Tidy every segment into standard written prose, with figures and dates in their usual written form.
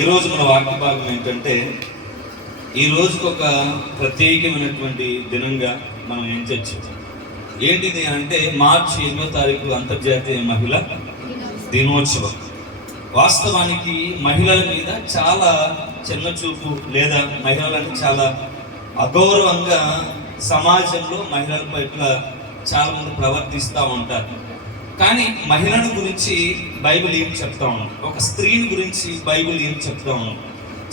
ఈరోజు మన వాక్య భాగం ఏంటంటే, ఈ రోజుకి ఒక ప్రత్యేకమైనటువంటి దినంగా మనం ఎంచొచ్చు. ఏంటిది అంటే మార్చి 8వ తారీఖు అంతర్జాతీయ మహిళా దినోత్సవం. వాస్తవానికి మహిళల మీద చాలా చిన్న చూపు లేదా మహిళలను చాలా అగౌరవంగా సమాజంలో మహిళల పట్ల చాలా మంది ప్రవర్తిస్తూ ఉంటారు. కానీ మహిళల గురించి బైబిల్ ఏం చెప్తా ఉన్నాం, ఒక స్త్రీని గురించి బైబిల్ ఏం చెప్తా ఉన్నాం,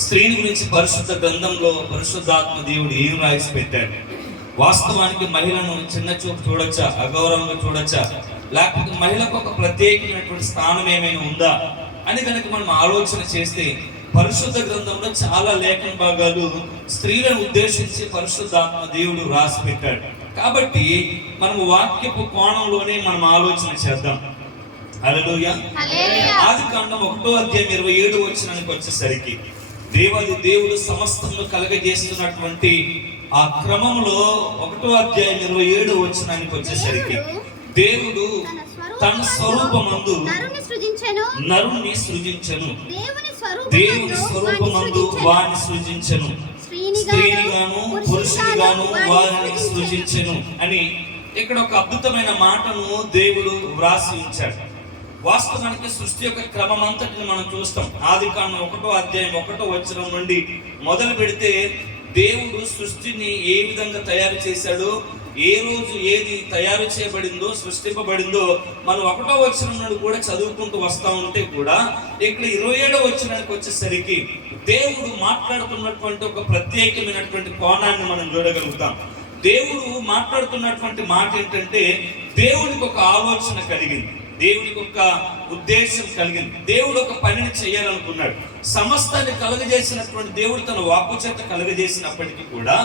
స్త్రీని గురించి పరిశుద్ధ గ్రంథంలో పరిశుద్ధాత్మ దేవుడు ఏం రాసి పెట్టాడు. వాస్తవానికి మహిళను చిన్న చూపు చూడొచ్చా, అగౌరవంగా చూడొచ్చా, లేకపోతే మహిళకు ఒక ప్రత్యేకమైనటువంటి స్థానం ఏమైనా ఉందా అని కనుక మనం ఆలోచన చేస్తే పరిశుద్ధ గ్రంథంలో చాలా లేఖన భాగాలు స్త్రీలను ఉద్దేశించి పరిశుద్ధాత్మ దేవుడు రాసి పెట్టాడు. కాబట్టి మనం వాక్యపు కోణంలోనే మనం ఆలోచన చేద్దాం. హల్లెలూయా. ఆదికాండం 1వ అధ్యాయం 27వ వచనానికి వచ్చేసరికి దేవుడు సమస్తమును కలగజేస్తున్నటువంటి ఆ క్రమంలో 1వ అధ్యాయం 27వ వచనానికి వచ్చేసరికి దేవుడు తన స్వరూపమందు నరుని సృజించెను, దేవుని స్వరూపమందు వారిని సృజించెను, స్త్రీనిగాను పురుషునిగాను వారిని సృజించెను అని ఇక్కడ ఒక అద్భుతమైన మాటను దేవుడు వ్రాసి ఉంచాడు. వాస్తవానికి సృష్టి యొక్క క్రమం అంతటిని మనం చూస్తాం. ఆదికాండం 1వ అధ్యాయం 1వ వచనం నుండి మొదలు పెడితే దేవుడు సృష్టిని ఏ విధంగా తయారు చేశాడో, ఏ రోజు ఏది తయారు చేయబడిందో, సృష్టింపబడిందో మనం 1వ వచనం నుండి కూడా చదువుకుంటూ వస్తా ఉంటే కూడా ఇక్కడ 27వ వచనానికి వచ్చేసరికి దేవుడు మాట్లాడుతున్నటువంటి ఒక ప్రత్యేకమైనటువంటి కోణాన్ని మనం చూడగలుగుతాం. దేవుడు మాట్లాడుతున్నటువంటి మాట ఏంటంటే, దేవునికి ఒక ఆలోచన కలిగింది, దేవునికి ఒక ఉద్దేశం కలిగింది, దేవుడు ఒక పనిని చేయాలనుకున్నాడు. సమస్తాన్ని కలుగజేసినటువంటి దేవుడు తన వాక్కు చేత కలుగజేసినప్పటికీ కూడా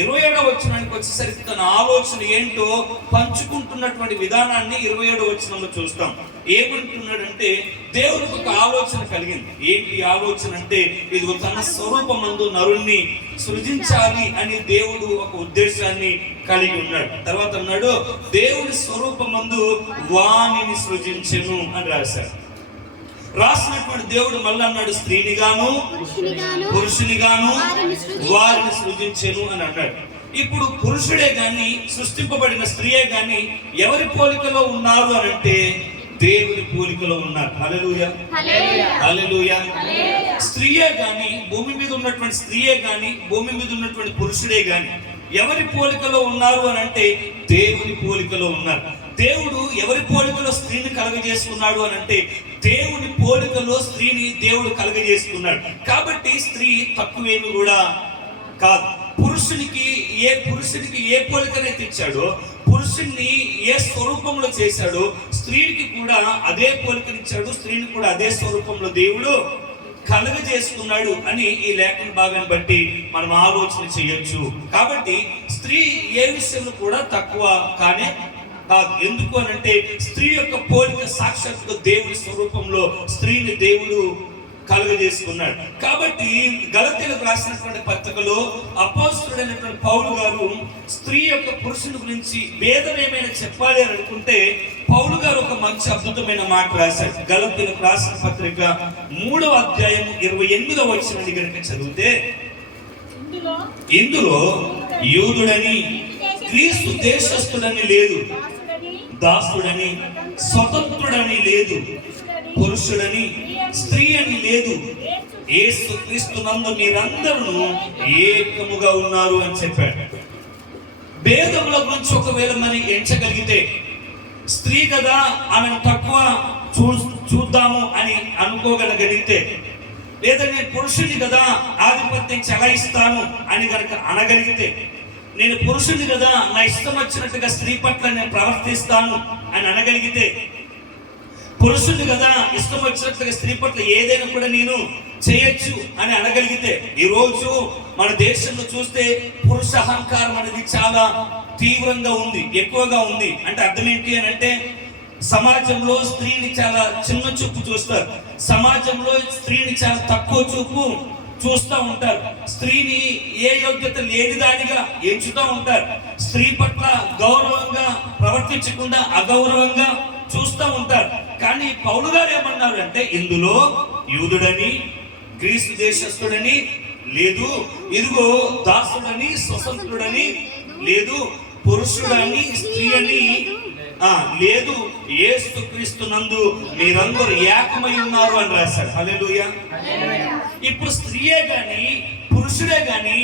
27వ వచనానికి వచ్చేసరికి తన ఆలోచన ఏంటో పంచుకుంటున్నటువంటి విధానాన్ని 27వ వచనంలో చూస్తాం. ఏమంటున్నాడంటే, దేవుడికి ఒక ఆలోచన కలిగింది. ఏంటి ఆలోచన అంటే, ఇది తన స్వరూపమందు నరుణ్ణి సృజించాలి అని దేవుడు ఒక ఉద్దేశాన్ని కలిగి ఉన్నాడు. తర్వాత అన్నాడు, దేవుడి స్వరూపమందు వానిని సృజించెను అని రాశాడు. రాసినటువంటి దేవుడు మళ్ళీ అన్నాడు, స్త్రీనిగాను పురుషునిగాను వారిని సృజించెను అని అన్నాడు. ఇప్పుడు పురుషుడే గాని సృష్టింపబడిన స్త్రీయే గాని ఎవరి పోలికలో ఉన్నారు అని అంటే దేవుడి పోలికలో ఉన్నారు. హల్లెలూయా, హల్లెలూయా. స్త్రీయే గాని భూమి మీద ఉన్నటువంటి స్త్రీయే గాని భూమి మీద ఉన్నటువంటి పురుషుడే గాని ఎవరి పోలికలో ఉన్నారు అని అంటే దేవుని పోలికలో ఉన్నారు. దేవుడు ఎవరి పోలికలో స్త్రీని కలగజేసుకున్నాడు అని అంటే దేవుని పోలికలో స్త్రీని దేవుడు కలగజేసుకున్నాడు. కాబట్టి స్త్రీ తక్కువేమి కూడా కాదు. పురుషునికి ఏ పోలికనైతే ఇచ్చాడో, పురుషుణ్ణి ఏ స్వరూపంలో చేశాడో, స్త్రీకి కూడా అదే పోలికనిచ్చాడు, స్త్రీని కూడా అదే స్వరూపంలో దేవుడు కలుగజేసుకున్నాడు అని ఈ లేఖన భాగాన్ని బట్టి మనం ఆలోచన చేయొచ్చు. కాబట్టి స్త్రీ ఏ విషయంలో కూడా తక్కువ కానే కాదు. ఎందుకు అనంటే స్త్రీ యొక్క పోలిక సాక్షాత్తుగా దేవుని స్వరూపంలో స్త్రీని దేవుడు కలుగజేసుకున్నాడు. కాబట్టి గలతీయులకు రాసినటువంటి పత్రికలో అపోస్తలుడైనటువంటి పౌలు గారు స్త్రీ యొక్క పురుషుని గురించి భేదం ఏమైనా చెప్పాలి అని అనుకుంటే పౌలు గారు ఒక మంచి అద్భుతమైన మాట రాశాడు. గలతీయులకు రాసిన పత్రిక 3వ అధ్యాయం 28వ వచనాన్ని కనుక చదివితే, ఇందులో యూదుడని క్రీస్తు దేశస్థుడని లేదు, దాసుడని స్వతంత్రుడని లేదు, పురుషుడని స్త్రీ అని లేదు, యేసు క్రీస్తునందు మీరందరూ ఏకముగా ఉన్నారు అని చెప్పాడు. భేదముల గురించి ఒకవేళ మనం ఎంచగలిగితే, స్త్రీ కదా ఆమెను తక్కువ చూద్దాము అని అనుకోగలిగితే, లేదా నేను పురుషుని కదా ఆధిపత్యం చెలాయిస్తాను అని కనుక అనగలిగితే, నేను పురుషుని కదా నా ఇష్టం వచ్చినట్టుగా స్త్రీ పట్ల నేను ప్రవర్తిస్తాను అని అనగలిగితే, పురుషుని కదా ఇష్టం వచ్చినట్టుగా స్త్రీ పట్ల ఏదైనా కూడా నేను చేయొచ్చు అని అనగలిగితే, ఈరోజు మన దేశంలో చూస్తే పురుష అహంకారం అనేది చాలా తీవ్రంగా ఉంది, ఎక్కువగా ఉంది. అంటే అర్థం ఏంటి అని అంటే, సమాజంలో స్త్రీని చాలా చిన్న చూపు చూస్తారు, సమాజంలో స్త్రీని చాలా తక్కువ చూపు చూస్తూ ఉంటారు, స్త్రీని ఏ యోగ్యత లేనిదానిగా ఎంచుతూ ఉంటారు, స్త్రీ పట్ల గౌరవంగా ప్రవర్తించకుండా అగౌరవంగా చూస్తూ ఉంటారు. కానీ పౌలు గారు ఏమన్నారు అంటే, ఇందులో యూదుడని గ్రీసు దేశస్థుడని లేదు, ఇదిగో దాసుడని స్వతంత్రుడని లేదు, పురుషుడని స్త్రీ అని లేదు, యేసు క్రీస్తునందు మీరందరూ ఏకమై ఉన్నారు అని రాశాడు. హల్లెలూయా. ఇప్పుడు స్త్రీయే గాని పురుషుడే గాని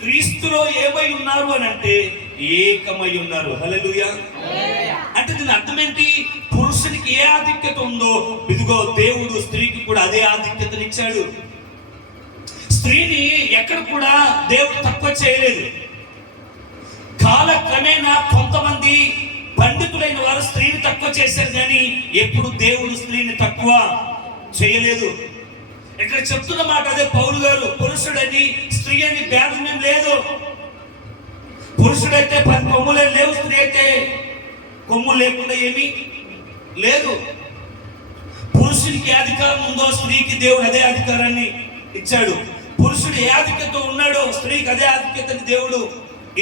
క్రీస్తులో ఏమై ఉన్నారు అని అంటే ఏకమై ఉన్నారు. హల్లెలూయా. అంటే దీని అర్థం ఏంటి? పురుషునికి ఏ ఆధిక్యత ఉందో ఇదిగో దేవుడు స్త్రీకి కూడా అదే ఆధిక్యతనిచ్చాడు. స్త్రీని ఎక్కడ కూడా దేవుడు తక్కువ చేయలేదు. కాలక్రమేణా కొంతమంది పండితులైన వారు స్త్రీని తక్కువ చేశారు, కానీ ఎప్పుడు దేవుడు స్త్రీని తక్కువ చేయలేదు. ఇక్కడ చెప్తున్న మాట అదే పౌలు గారు, పురుషుడని స్త్రీ అని భేదం లేదు. పురుషుడైతే 10 కొమ్ములే లేవు, స్త్రీ అయితే కొమ్ములు లేకుండా ఏమీ లేదు. పురుషునికి ఏ అధికారం ఉందో స్త్రీకి దేవుడు అదే అధికారాన్ని ఇచ్చాడు. పురుషుడు ఏ ఆధిక్యత ఉన్నాడో స్త్రీకి అదే ఆధిక్యతని దేవుడు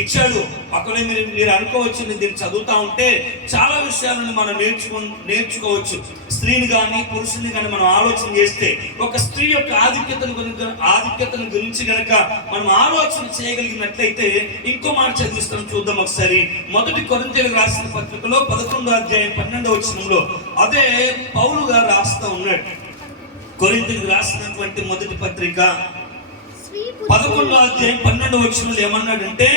ఇచ్చాడు. అక్కడే మీరు అనుకోవచ్చు, దీన్ని చదువుతా ఉంటే చాలా విషయాలను మనం నేర్చుకోవచ్చు. స్త్రీని కానీ పురుషుని కానీ మనం ఆలోచన చేస్తే ఒక స్త్రీ యొక్క ఆధిక్యతను గురించి కనుక మనం ఆలోచన చేయగలిగినట్లయితే ఇంకో మాట చదివిస్తాం, చూద్దాం ఒకసారి. 1 కొరింథీయులకు రాసిన పత్రికలో 11వ అధ్యాయం 12వ వచనంలో అదే పౌలు గారు రాస్తా ఉన్నాడు. కొరింథీయులకు రాసినటువంటి మొదటి పత్రిక 11వ అధ్యాయం 12వ వచనంలో ఏమన్నాడంటే,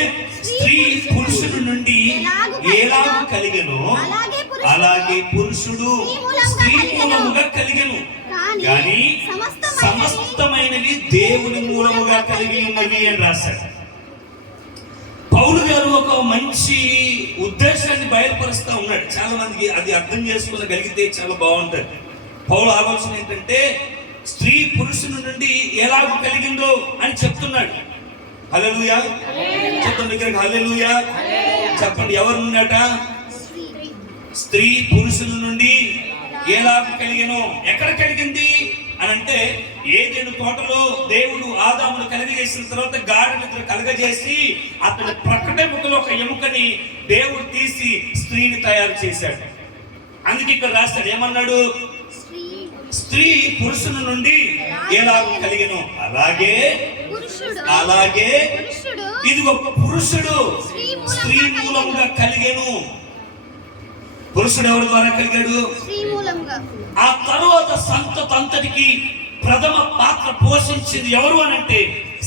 స్త్రీ పురుషుడు నుండి ఎలాగ కలిగెనో అలాగే పురుషుడు స్త్రీ మూలముగా కలిగెను, కానీ సమస్తమైనవి దేవుని మూలముగా కలిగి ఉన్నవి అని రాశాడు. పౌలు గారు ఒక మంచి ఉద్దేశాన్ని బయలుపరుస్తా ఉన్నాడు. చాలా మందికి అది అర్థం చేసుకోగలిగితే చాలా బాగుంటది. పౌలు ఆలోచన ఏంటంటే, స్త్రీ పురుషుని నుండి ఎలాగ కలిగిందో అని చెప్తున్నాడు. హల్లెలూయా. చెప్పండి దగ్గరికి హల్లెలూయా చెప్పండి. ఎవరు నుండట? స్త్రీ పురుషుల నుండి ఎలాగ కలిగెనో. ఎక్కడ కలిగింది అని అంటే, ఏదెను తోటలో దేవుడు ఆదామును కలుగజేసిన తర్వాత గాడిదను కలుగజేసి అతని ప్రక్కటెముకలో ఒక ఎముకని దేవుడు తీసి స్త్రీని తయారు చేశాడు. అందుకే ఇక్కడ రాస్తాడు, ఏమన్నాడు? స్త్రీ పురుషుని నుండి ఎలాగ కలిగెను అలాగే ఇదిగో పురుషుడు స్త్రీ మూలంగా కలిగెను. పురుషుడు ఎవరి ద్వారా కలిగాడు? ఆ తరువాత సంతతంతటికి ప్రథమ పాత్ర పోషించింది ఎవరు అనంటే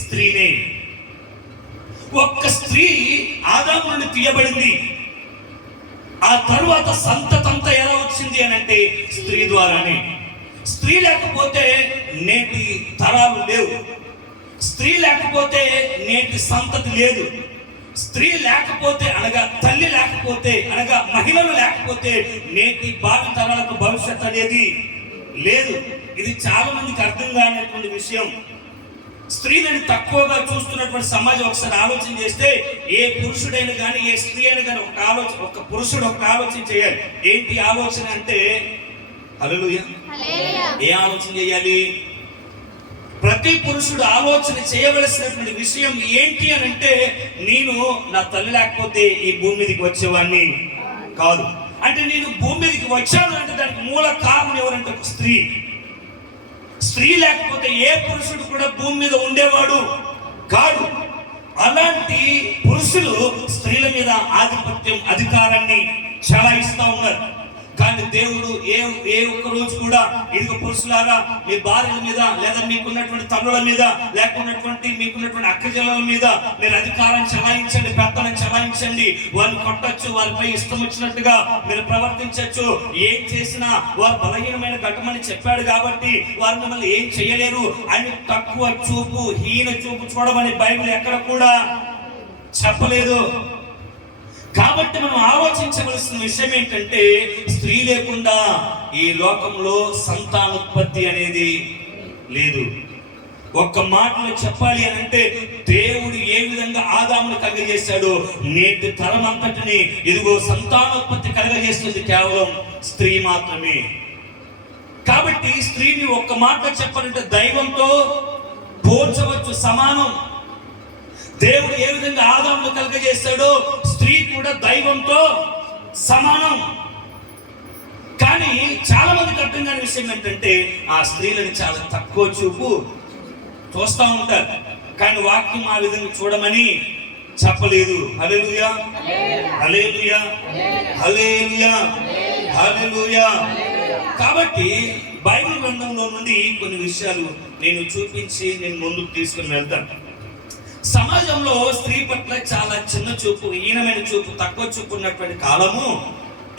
స్త్రీనే. ఒక్క స్త్రీ ఆదాము నుండి తీయబడింది. ఆ తరువాత సంతతంత ఎలా వచ్చింది అనంటే స్త్రీ ద్వారానే. స్త్రీ లేకపోతే నేటి తరాలు లేవు. స్త్రీ లేకపోతే నేటి సంతతి లేదు. స్త్రీ లేకపోతే అనగా తల్లి లేకపోతే అనగా మహిళలు లేకపోతే నేటి భావి తరాలకు భవిష్యత్ అనేది లేదు. ఇది చాలా మందికి అర్థం కానటువంటి విషయం. స్త్రీలను తక్కువగా చూస్తున్నటువంటి సమాజం ఒకసారి ఆలోచన చేస్తే, ఏ పురుషుడైనా కానీ ఏ స్త్రీ అయినా కానీ ఒక పురుషుడు ఒక ఆలోచన చేయాలి. ఏంటి ఆలోచన అంటే, హల్లెలూయా, ఏ ఆలోచన చేయాలి? ప్రతి పురుషుడు ఆలోచన చేయవలసినటువంటి విషయం ఏంటి అని అంటే, నేను నా తల్లి లేకపోతే ఈ భూమి మీదకి వచ్చేవాడిని కాదు. అంటే నేను భూమి మీదకి వచ్చాను అంటే దానికి మూల కారణం ఎవరంటే ఒక స్త్రీ. స్త్రీ లేకపోతే ఏ పురుషుడు కూడా భూమి మీద ఉండేవాడు కాదు. అలాంటి పురుషులు స్త్రీల మీద ఆధిపత్యం అధికారాన్ని చెలాయిస్తా ఉన్నారు. కానీ దేవుడు ఏ ఒక్క రోజు కూడా ఇదిగో పురుషులారా మీ భార్యల మీద లేదా మీకున్నటువంటి తల్లుల మీద లేకున్నటువంటి మీకున్నటువంటి అక్కజనుల మీద మీరు అధికారం చెలాయించండి, పెత్తనం చెలాయించండి, వారిని కొట్టచ్చు, వారిపై ఇష్టం వచ్చినట్టుగా మీరు ప్రవర్తించవచ్చు, ఏం చేసినా వారు బలహీనమైన ఘటమని చెప్పాడు కాబట్టి వారు మిమ్మల్ని ఏం చేయలేరు అని తక్కువ చూపు హీన చూపు చూడమని బైబిల్ ఎక్కడ కూడా చెప్పలేదు. కాబట్టి మనం ఆలోచించవలసిన విషయం ఏంటంటే, స్త్రీ లేకుండా ఈ లోకంలో సంతానోత్పత్తి అనేది లేదు. ఒక్క మాటలో చెప్పాలి అని అంటే, దేవుడు ఏ విధంగా ఆదామును కలుగజేశాడో నేటి తరం అంతటిని ఇదిగో సంతానోత్పత్తి కలుగజేస్తుంది కేవలం స్త్రీ మాత్రమే. కాబట్టి స్త్రీని ఒక్క మాటలో చెప్పాలంటే దైవంతో పోల్చవచ్చు, సమానం. దేవుడు ఏ విధంగా ఆదామును కలుగజేశాడో స్త్రీ కూడా దైవంతో సమానం. కానీ చాలా మందికి అర్థం కాని విషయం ఏంటంటే, ఆ స్త్రీలను చాలా తక్కువ చూపు చూస్తూ ఉంటారు, కానీ వాక్యం ఆ విధంగా చూడమని చెప్పలేదు. హల్లెలూయా, హల్లెలూయా, హల్లెలూయా, హల్లెలూయా. కాబట్టి బైబిల్ గ్రంథంలో నుండి కొన్ని విషయాలు నేను చూపించి నేను ముందుకు తీసుకుని వెళ్తాను. సమాజంలో స్త్రీ పట్ల చాలా చిన్న చూపు, హీనమైన చూపు, తక్కువ చూపు ఉన్నటువంటి కాలము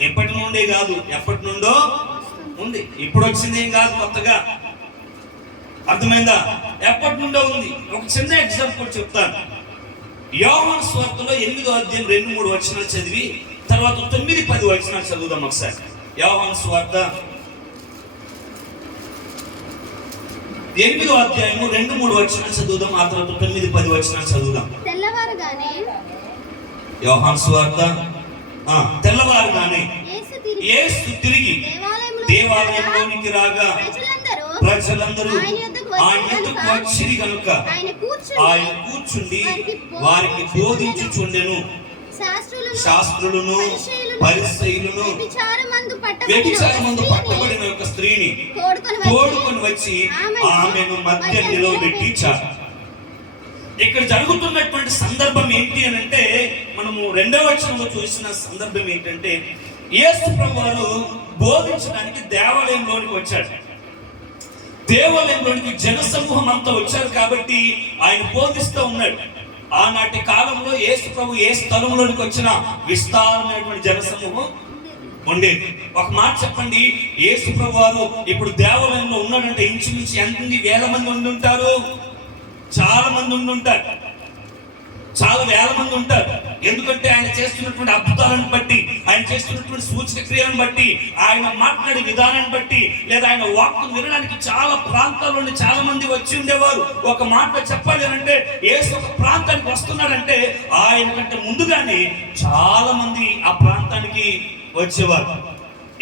ఎప్పటి నుండే కాదు, ఎప్పటి నుండో ఉంది. ఇప్పుడు వచ్చింది ఏం కాదు కొత్తగా, అర్థమైందా? ఎప్పటి నుండో ఉంది. ఒక చిన్న ఎగ్జాంపుల్ చెప్తాను. యోహాను సువార్తలో 8వ అధ్యాయం 2-3 వచనాలు చదివి తర్వాత 9-10 వచనాలు చదువుదాం ఒకసారి. యోహాను సువార్త 8వ అధ్యాయము 2-3 వచనాలు చదువుదాం, ఆ తర్వాత 9-10 వచనాలు చదువుదాం. తెల్లవారుగానే యోహాను సువార్త తెల్లవారుగానే యేసు తిరిగి దేవాలయంలోనికి రాగా ప్రజలందరూ ఆయన యొద్దకు వచ్చిరి కనుక ఆయన కూర్చుండి వారికి బోధించుచుండెను. శాస్త్రులను పరిసయ్యులను వ్యభిచారమందు పట్టబడిన ఒక స్త్రీని తోడుకొని వచ్చి ఆమెను మధ్య నిలవబెట్టి చారు. ఇక్కడ జరుగుతున్నటువంటి సందర్భం ఏంటి అని అంటే, మనము 2వ వచనంలో చూసిన సందర్భం ఏంటంటే, యేసు ప్రభువారు బోధించడానికి దేవాలయంలోనికి వచ్చాడు. దేవాలయంలోనికి జన సమూహం అంతా వచ్చారు కాబట్టి ఆయన బోధిస్తూ ఉన్నాడు. ఆనాటి కాలంలో యేసు ప్రభు ఏ స్థలంలోనికి వచ్చిన విస్తారమైనటువంటి జన సమూహం ఉండేది. ఒక మాట చెప్పండి, యేసు ప్రభు వారు ఇప్పుడు దేవాలయంలో ఉన్నాడంటే ఇంచుమించు ఎన్ని వేల మంది ఉండి ఉంటారు? చాలా మంది ఉండి ఉంటారు, చాలా వేల మంది ఉంటారు. ఎందుకంటే ఆయన చేస్తున్నటువంటి అద్భుతాలను బట్టి, ఆయన చేస్తున్నటువంటి సూచక క్రియలను బట్టి, ఆయన మాట్లాడే విధానాన్ని బట్టి, లేదా ఆయన వాక్కు వినడానికి చాలా ప్రాంతాల నుండి చాలా మంది వచ్చి ఉండేవారు. ఒక మాట చెప్పాలి అంటే, యేసు ఒక ప్రాంతానికి వస్తున్నాడంటే ఆయన కంటే ముందుగానే చాలా మంది ఆ ప్రాంతానికి వచ్చేవారు.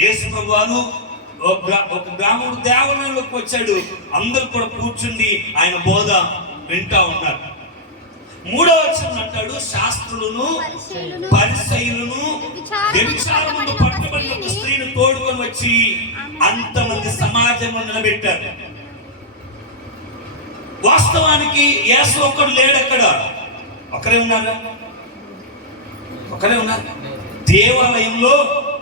యేసు ప్రభువారు ఒక గ్రామం దేవాలయంలోకి వచ్చాడు. అందరూ కూడా కూర్చుండి ఆయన బోధ వింటా ఉన్నారు. 3వ వచనం అంటాడు, శాస్త్రులను పరిసయ్యులను వ్యభిచారములో పట్టబడిన ఒక స్త్రీని తోడుకొని వచ్చి అంతమంది సమాజంలో నిలబెట్టారు. వాస్తవానికి యేసు ఒక్కడు లేడు అక్కడ. ఒకరే ఉన్నారు. దేవాలయంలో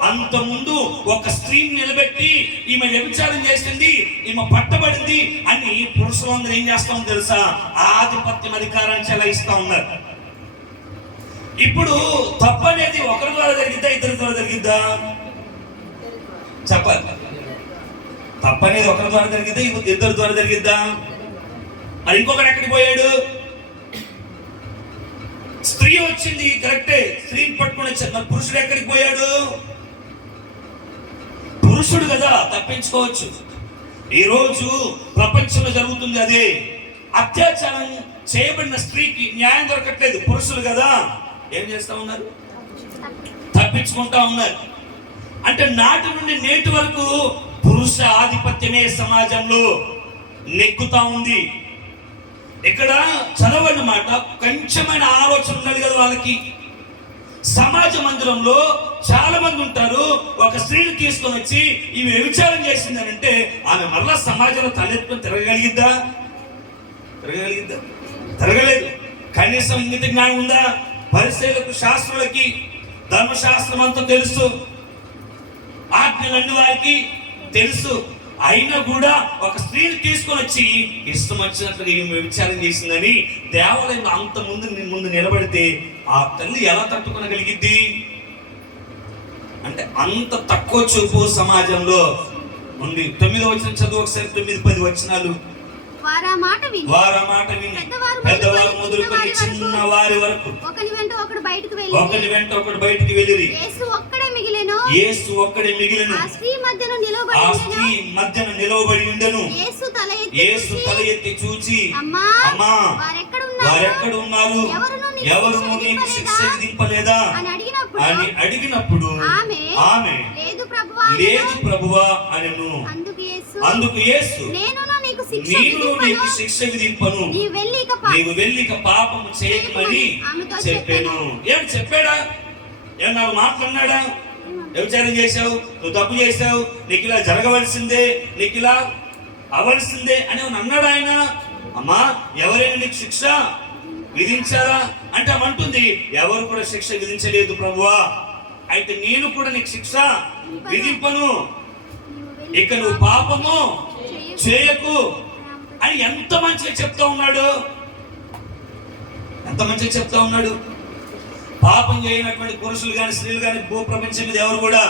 అంత ముందు ఒక స్త్రీని నిలబెట్టి ఈమె వ్యభిచారం చేసింది, ఈమె పట్టబడింది అని పురుషులందరూ ఏం చేస్తామో తెలుసా? ఆధిపత్యం అధికారాన్ని చెలాయిస్తా ఉన్నారు. ఇప్పుడు తప్పు అనేది ఒకరి ద్వారా జరిగిద్దా, ఇద్దరి ద్వారా జరిగిద్దా? చెప్పాలి. తప్పు అనేది ఒకరి ద్వారా జరిగిద్దా, ఇద్దరి ద్వారా జరిగిద్దా? మరి ఇంకొకరు ఎక్కడికి పోయాడు? స్త్రీ వచ్చింది, కరెక్టే, స్త్రీని పట్టుకుని వచ్చారు. మరి పురుషుడు ఎక్కడికి పోయాడు? పురుషుడు కదా, తప్పించుకోవచ్చు. ఈ రోజు ప్రపంచంలో జరుగుతుంది అదే. అత్యాచారం చేయబడిన స్త్రీకి న్యాయం దొరకట్లేదు. పురుషులు కదా ఏం చేస్తా ఉన్నారు? తప్పించుకుంటా ఉన్నారు. అంటే నాటి నుండి నేటి వరకు పురుష ఆధిపత్యమే సమాజంలో నెగ్గుతా ఉంది. ఇక్కడ చదవని మాట, కొంచెమైన ఆలోచన ఉన్నది కదా వాళ్ళకి. సమాజ మందిరంలో చాలా మంది ఉంటారు. ఒక స్త్రీని తీసుకొని వచ్చి ఈమె వ్యభిచారం చేసిందని అంటే ఆమె మరలా సమాజంలో తలెత్తుకొని తిరగగలిగిద్దా? తిరగలేదు. కనీసం ఇంగిత జ్ఞానం ఉందా? పరిసయ్యులకు, శాస్త్రులకి ధర్మశాస్త్రం అంతా తెలుసు, ఆజ్ఞలన్నీ వారికి తెలుసు. అయినా కూడా ఒక స్త్రీని తీసుకొని వచ్చి ఇష్టం వచ్చినట్లుగా ఈమె వ్యభిచారం చేసిందని దేవాలయంలో అంత ముందు నిలబడితే ఆ తల్లి ఎలా తట్టుకోగలిగిద్ది? అంటే అంత తక్కువ చూపు సమాజంలో ఉంది. 9వ వచనం చదువు ఒకసారి, 9-10 వచనాలు. వారా మాట విని పెద్దవారు మొదలుకొని చిన్న వారి వరకు ఒకని వెంట ఒకడు బయటికి వెళ్ళిరి. యేసు ఒక్కడే మిగిలెను. ఆ స్త్రీ మధ్యన నిలవబడి ఉండెను. యేసు తల ఎత్తి చూచి, అమ్మా వారెక్కడ ఉన్నారు? ఎవరు నీకు శిక్ష విధింపలేదా అని అడిగినప్పుడు ఆమె లేదు ప్రభువా అనెను. అందుకు యేసు, నేను నీకు శిక్ష విధింపను, నీవు వెళ్ళి ఇక పాపము చేయకమని చెప్పాను. ఏం చెప్పాడా? ఏమన్నా మాట్లాడినాడా? వ్యభిచారం చేశావు, నువ్వు తప్పు చేశావు, నీకు ఇలా జరగవలసిందే, నీకు ఇలా అవలసిందే అని అన్నాడు ఆయన? అమ్మా ఎవరైనా నీకు శిక్ష విధించారా అంటే ఆమె అంటుంది, ఎవరు కూడా శిక్ష విధించలేదు ప్రభువా, అయితే నేను కూడా నీకు శిక్ష విధింపను, ఇక నువ్వు పాపము చేయకు అని ఎంత మంచిగా చెప్తా ఉన్నాడు, ఎంత మంచిగా చెప్తా ఉన్నాడు. పాపం చేయనటువంటి పురుషులు కానీ స్త్రీలు కానీ భూప్రపంచం మీద ఎవరు కూడా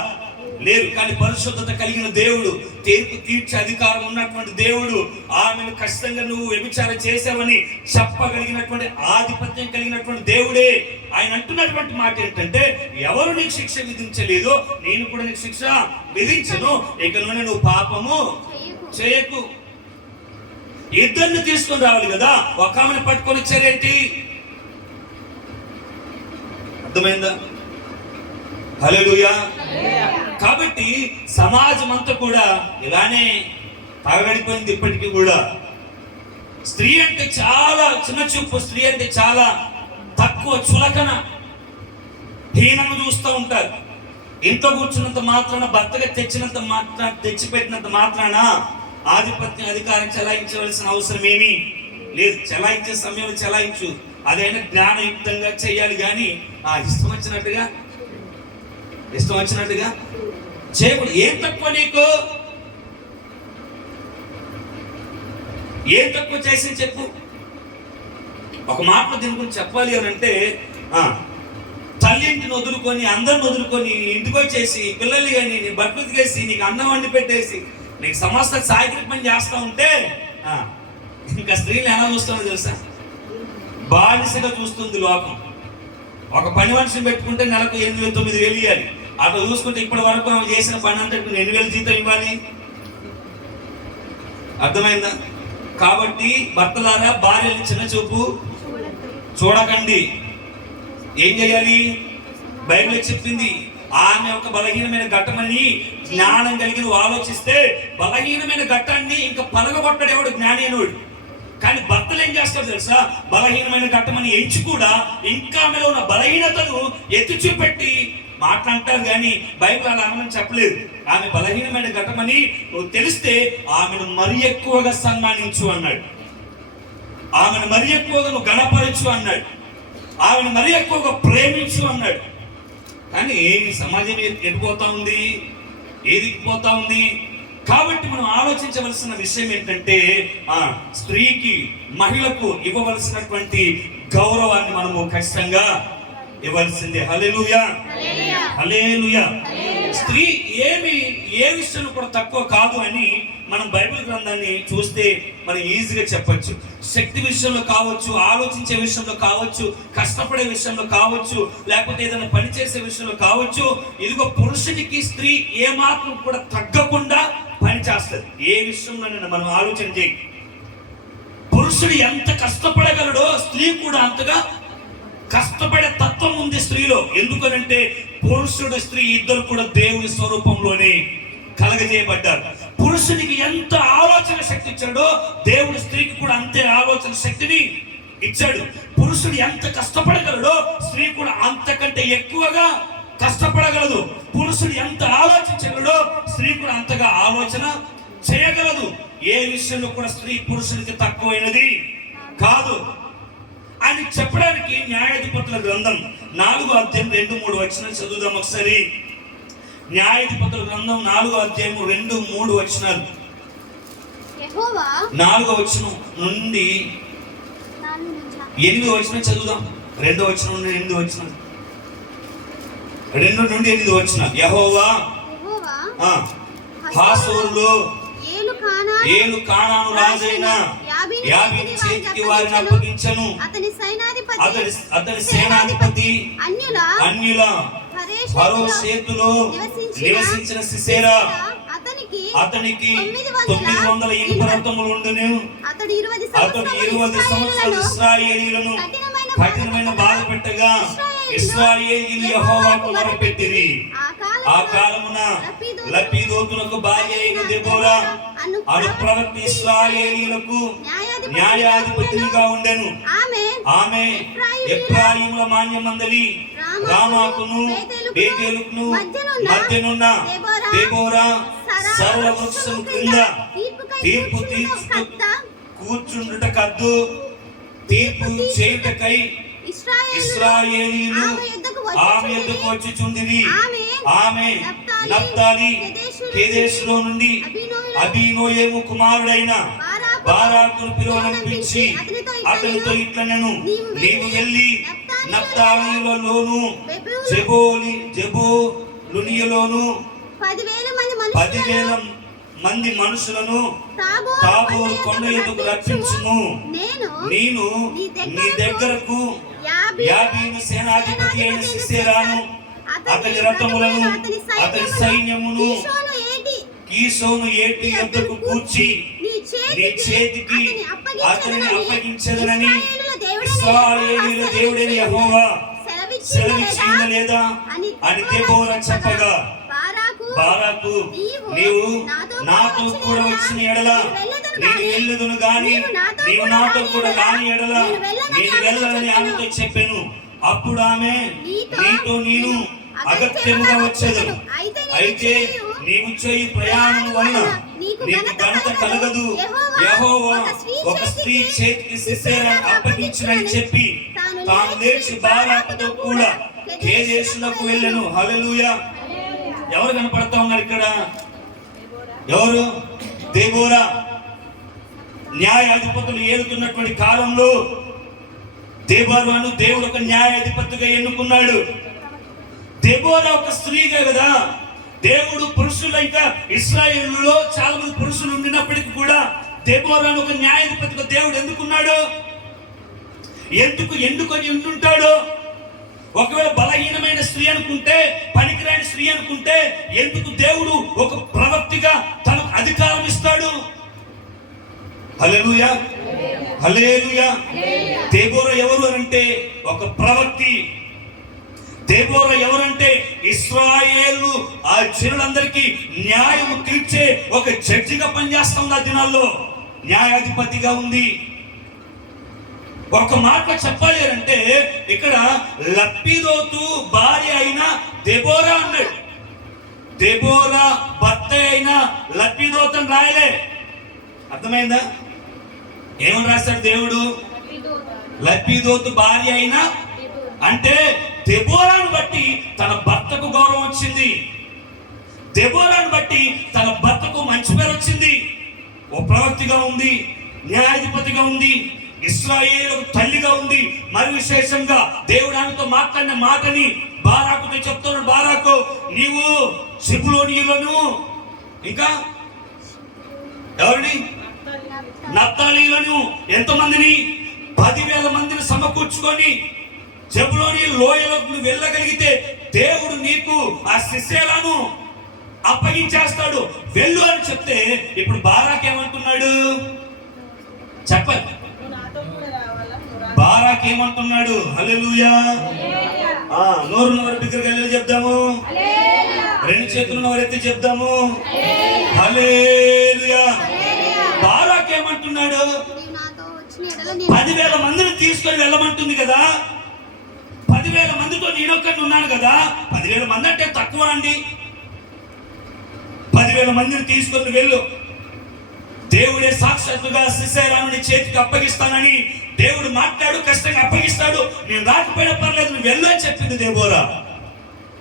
లేరు. కానీ పరిశుద్ధత కలిగిన దేవుడు, తీర్పు తీర్చే అధికారం ఉన్నటువంటి దేవుడు, ఆమెను ఖచ్చితంగా నువ్వు వ్యభిచారం చేసావని చెప్పగలిగినటువంటి ఆధిపత్యం కలిగినటువంటి దేవుడే. ఆయన అంటున్నటువంటి మాట ఏంటంటే, ఎవరు నీకు శిక్ష విధించలేదో నేను కూడా నీకు శిక్ష విధించను, ఇక నుండి నువ్వు పాపము చేయకు. ఇద్దరిని తీసుకొని రావాలి కదా, ఒక ఆమెను పట్టుకొని వచ్చారేంటి? అర్థమైందా? హల్లెలూయా. కాబట్టి సమాజం అంతా కూడా ఇలానే పగడిపోయింది. ఇప్పటికీ కూడా స్త్రీ అంటే చాలా చిన్న చూపు, స్త్రీ అంటే చాలా తక్కువ, చులకన, హీనంగా చూస్తూ ఉంటారు. ఇంట్లో కూర్చున్నంత మాత్రాన, భర్తగా తెచ్చిపెట్టినంత మాత్రాన ఆధిపత్యం అధికారం చెలాయించవలసిన అవసరం ఏమీ లేదు. చెలాయించే సమయంలో చెలాయించు, అదైనా జ్ఞానయుక్తంగా చేయాలి. కానీ ఇష్టం వచ్చినట్టుగా చేయకూడదు. ఏం తక్కువ నీకు? ఏం తక్కువ చేసి చెప్పు. ఒక మాటలో దీని గురించి చెప్పాలి అని అంటే, తల్లింటిని వదులుకొని, అందరిని వదులుకొని, ఇంటికి వచ్చేసి పిల్లలు కానీ నీ బట్టలు ఉతికేసి, నీకు అన్నం వండి పెట్టేసి, నీకు సమస్త సాయకుడి పని చేస్తూ ఉంటే ఇంకా స్త్రీలు ఎలా చూస్తానో తెలుసా? బానిసగా చూస్తుంది లోకం. ఒక పని మనిషిని పెట్టుకుంటే నెలకు 8,000-9,000 ఇవ్వాలి. అట్లా చూసుకుంటే ఇప్పటి వరకు ఆమె చేసిన పని అంటే 2,000 జీతం ఇవ్వాలి. అర్థమైందా? కాబట్టి భర్తలారా, భార్యని చిన్న చూపు చూడకండి. ఏం చేయాలి? బైబిల్ చెప్పింది, ఆమె ఒక బలహీనమైన ఘట్టమని జ్ఞానం కలిగి నువ్వు ఆలోచిస్తే, బలహీనమైన ఘట్టాన్ని ఇంకా పలగబట్టడు ఎవడు? జ్ఞానేనుడు. కానీ భర్తలు ఏం చేస్తారు తెలుసా? బలహీనమైన ఘట్టమని ఎంచి కూడా ఇంకా ఆమెలో ఉన్న బలహీనతను ఎత్తి చూపెట్టి మాట్లాంటారు. కానీ బైబిల్ అలా ఆమెను చెప్పలేదు. ఆమె బలహీనమైన ఘట్టమని నువ్వు తెలిస్తే ఆమెను మరీ ఎక్కువగా సన్మానించు అన్నాడు. ఆమెను మరీ ఎక్కువగా నువ్వు గణపరచు అన్నాడు. ఆమెను మరీ ఎక్కువగా ప్రేమించు అన్నాడు. కానీ సమాజం ఎడిపోతా ఉంది, ఏదిపోతా ఉంది. కాబట్టి మనం ఆలోచించవలసిన విషయం ఏంటంటే, స్త్రీకి, మహిళకు ఇవ్వవలసినటువంటి గౌరవాన్ని మనము ఖచ్చితంగా ఇవ్వాల్సిందే. హల్లెలూయా, హల్లెలూయా. స్త్రీ ఏ విషయంలో కూడా తక్కువ కాదు అని మనం బైబిల్ గ్రంథాన్ని చూస్తే మనం ఈజీగా చెప్పొచ్చు. శక్తి విషయంలో కావచ్చు, ఆలోచించే విషయంలో కావచ్చు, కష్టపడే విషయంలో కావచ్చు, లేకపోతే ఏదైనా పని చేసే విషయంలో కావచ్చు. ఇదిగో పురుషునికి స్త్రీ ఏ మాత్రం కూడా తగ్గకుండా పని చేస్తుంది. ఏ విషయంలో మనం ఆలోచన చేయి. పురుషుడు ఎంత కష్టపడగలడో స్త్రీ కూడా అంతగా కష్టపడే తత్వం ఉంది స్త్రీలో. ఎందుకనంటే పురుషుడు స్త్రీ ఇద్దరు కూడా దేవుని స్వరూపంలోనే కలగజేయబడ్డారు. పురుషునికి ఎంత ఆలోచన శక్తి ఇచ్చాడో దేవుడు స్త్రీకి కూడా అంతే ఆలోచన శక్తిని ఇచ్చాడు. పురుషుడు ఎంత కష్టపడగలడో స్త్రీ కూడా అంతకంటే ఎక్కువగా కష్టపడగలదు. పురుషుడు ఎంత ఆలోచించగలడో స్త్రీ కూడా అంతగా ఆలోచన చేయగలదు. ఏ విషయంలో కూడా స్త్రీ పురుషునికి తక్కువైనది కాదు అని చెప్పడానికి న్యాయాధిపతుల గ్రంథం 4వ అధ్యాయం 2-3 వచనాలు చదువుదాం ఒకసారి. న్యాయాధిపతుల గ్రంథం 4వ అధ్యాయం 2-3 వచనాలు. 4వ వచనం నుండి 8వ వచనం చదువుదాం. 2వ వచనం నుండి 8వ వచనం. 2 నుండి 8 వచనాలు. యెహోవా హాసోరులో ఏలు కానాను రాజైన యాబీను చేతికి వారిని అప్పగించెను. అతని సేనాధిపతి అన్యుల ఫరో చేతిలో నివసించిన సిసెరా అతనికి 900 ఇనుప రథములు ఉండును. అతడు 20 సంవత్సరాలు ఇశ్రాయేలీయులను కఠినమైన బాధ పెట్టగా ఇశ్రాయేలీయులు యెహోవాకు మొరపెట్టిరి. ఆ కాలమున లపీదోతునకు భార్య అయిన దెబోరా అను ప్రవక్త ఇశ్రాయేలీయులకు న్యాయాధిపతిగా ఉండెను. ఆమె ఎఫ్రాయిముల మాన్యమందలి రామాకును బేతేలుకును మధ్యనున్న దెబోరా సరళ వృక్షం క్రింద తీర్పు తీర్చు కూర్చుండుటకద్దు, తీర్పు చేయుటకై ఇశ్రాయేలీయులు ఆమె యొద్దకు వచ్చుచుండిరి. ఆమె నఫ్తాలి కేదేశులో నుండి అబీనోయము కుమారుడైన బారాకును పిలువనంపించి అతనితో ఇట్లనెను, నీవు వెళ్ళి నఫ్తాలీలలోను జెబూలూనియలోను 10,000 మంది మనుషులను తాబోరు కొండ ఎదుగు రప్పించును. నేను నీ దగ్గరకు యాబీను సేనాధిపతి అయిన సిసెరాను, అతని రథములను, అతని సైన్యమును కీషోను ఏటి యొద్దకు కూర్చి నీ చేతికి అతనిని అప్పగించదనని ఇశ్రాయేలీయుల దేవుడైన యెహోవా సెలవిచ్చిందా లేదా అని దెబోరా చెప్పగా, బారాకు, నీవు నాతో కూడా వచ్చిన ఎడల నేను వెళ్ళదును గాని, నీవు నాతో కూడా రాని ఎడల నేను వెళ్ళదని ఆమెతో చెప్పాను. అప్పుడు ఆమె, నీతో నేను అగత్యముగా వచ్చేదను, అయితే నీవు చేయి ప్రయాణం వలన నీకు ఘనత కలగదు. యెహోవా ఒక స్త్రీ చేతికి సిసెరాను అప్పగించునని చెప్పి తాను లేచి బారాకుతో కూడా కేదేశులకు వెళ్ళెను. హల్లెలూయా. ఎవరు కనపడతా ఉన్నారు ఇక్కడ? ఎవరు? దెబోరా. న్యాయాధిపతులు ఏలుతున్నటువంటి కాలంలో దెబోరాను దేవుడు ఒక న్యాయాధిపతిగా ఎన్నుకున్నాడు. దెబోరా ఒక స్త్రీగా కదా. దేవుడు పురుషులు, ఇంకా ఇశ్రాయేలులో చాలా మంది పురుషులు ఉండినప్పటికీ కూడా దెబోరాను ఒక న్యాయాధిపతిగా దేవుడు ఎందుకున్నాడు? ఎందుకని ఉంటుంటాడు? ఒకవేళ బలహీనమైన స్త్రీ అనుకుంటే, పనికిరాని స్త్రీ అనుకుంటే, ఎందుకు దేవుడు ఒక ప్రవక్తిగా తనకు అధికారం ఇస్తాడు? హల్లెలూయా, హల్లెలూయా. దెబోరా ఎవరు అంటే ఒక ప్రవక్తి. దెబోరా ఎవరంటే ఇశ్రాయేలు ఆ జనులందరికీ న్యాయం తీర్చే ఒక జడ్జిగా పనిచేస్తుంది. ఆ దినాల్లో న్యాయాధిపతిగా ఉంది. ఒక మాటలో చెప్పాలి అంటే ఇక్కడ లప్పీదోతు భార్య అయిన దెబోరా అన్నాడు. దెబోరా భర్త అయిన లప్పీదోతని రాయలే. అర్థమైందా? ఏమని రాశాడు దేవుడు? లప్పీదోతు భార్య అయిన అంటే దెబోరాను బట్టి తన భర్తకు గౌరవం వచ్చింది. దెబోరాను బట్టి తన భర్తకు మంచి పేరు వచ్చింది. ఓ ప్రవక్తిగా ఉంది, న్యాయాధిపతిగా ఉంది, ఇశ్రాయేలు తల్లిగా ఉంది. మరి విశేషంగా దేవుడు ఆమెతో మాట్లాడిన మాటని బారాకుతో చెప్తున్నాడు. బారాకు, నీవు జెబూలూనీయులను, ఇంకా ఎవరిని? నఫ్తాలీయులను, ఎంతమందిని? 10,000 మందిని సమకూర్చుకొని జెబూలూను లోయలోకి వెళ్ళగలిగితే దేవుడు నీకు ఆ సిసెరాను అప్పగించేస్తాడు, వెళ్ళు అని చెప్తే ఇప్పుడు బారాక్ ఏమంటున్నాడు? చెప్పండి. బారాక్ ఏమంటున్నాడు? హల్లెలూయా. నోరు బిగ్గరగా హల్లెలూయా చెప్దాము. రెండు చేతులు నోరెత్తి చెప్దాము. హల్లెలూయా. బారాక్ ఏమంటున్నాడు? 10,000 మందిని తీసుకొని వెళ్ళమంటుంది కదా. 10,000 మందితో నేనొక్కడిని ఉన్నాను కదా. 10,000 మంది అంటే తక్కువ అండి. 10,000 మందిని తీసుకొని వెళ్ళు, దేవుడే సాక్షాత్తుగా సిసెరాను చేతికి అప్పగిస్తానని దేవుడు మాట్లాడు, కష్టంగా అప్పగిస్తాడు. నేను రాకపోయినా పర్లేదు, నువ్వు వెళ్ళు అని చెప్పింది దెబోరా.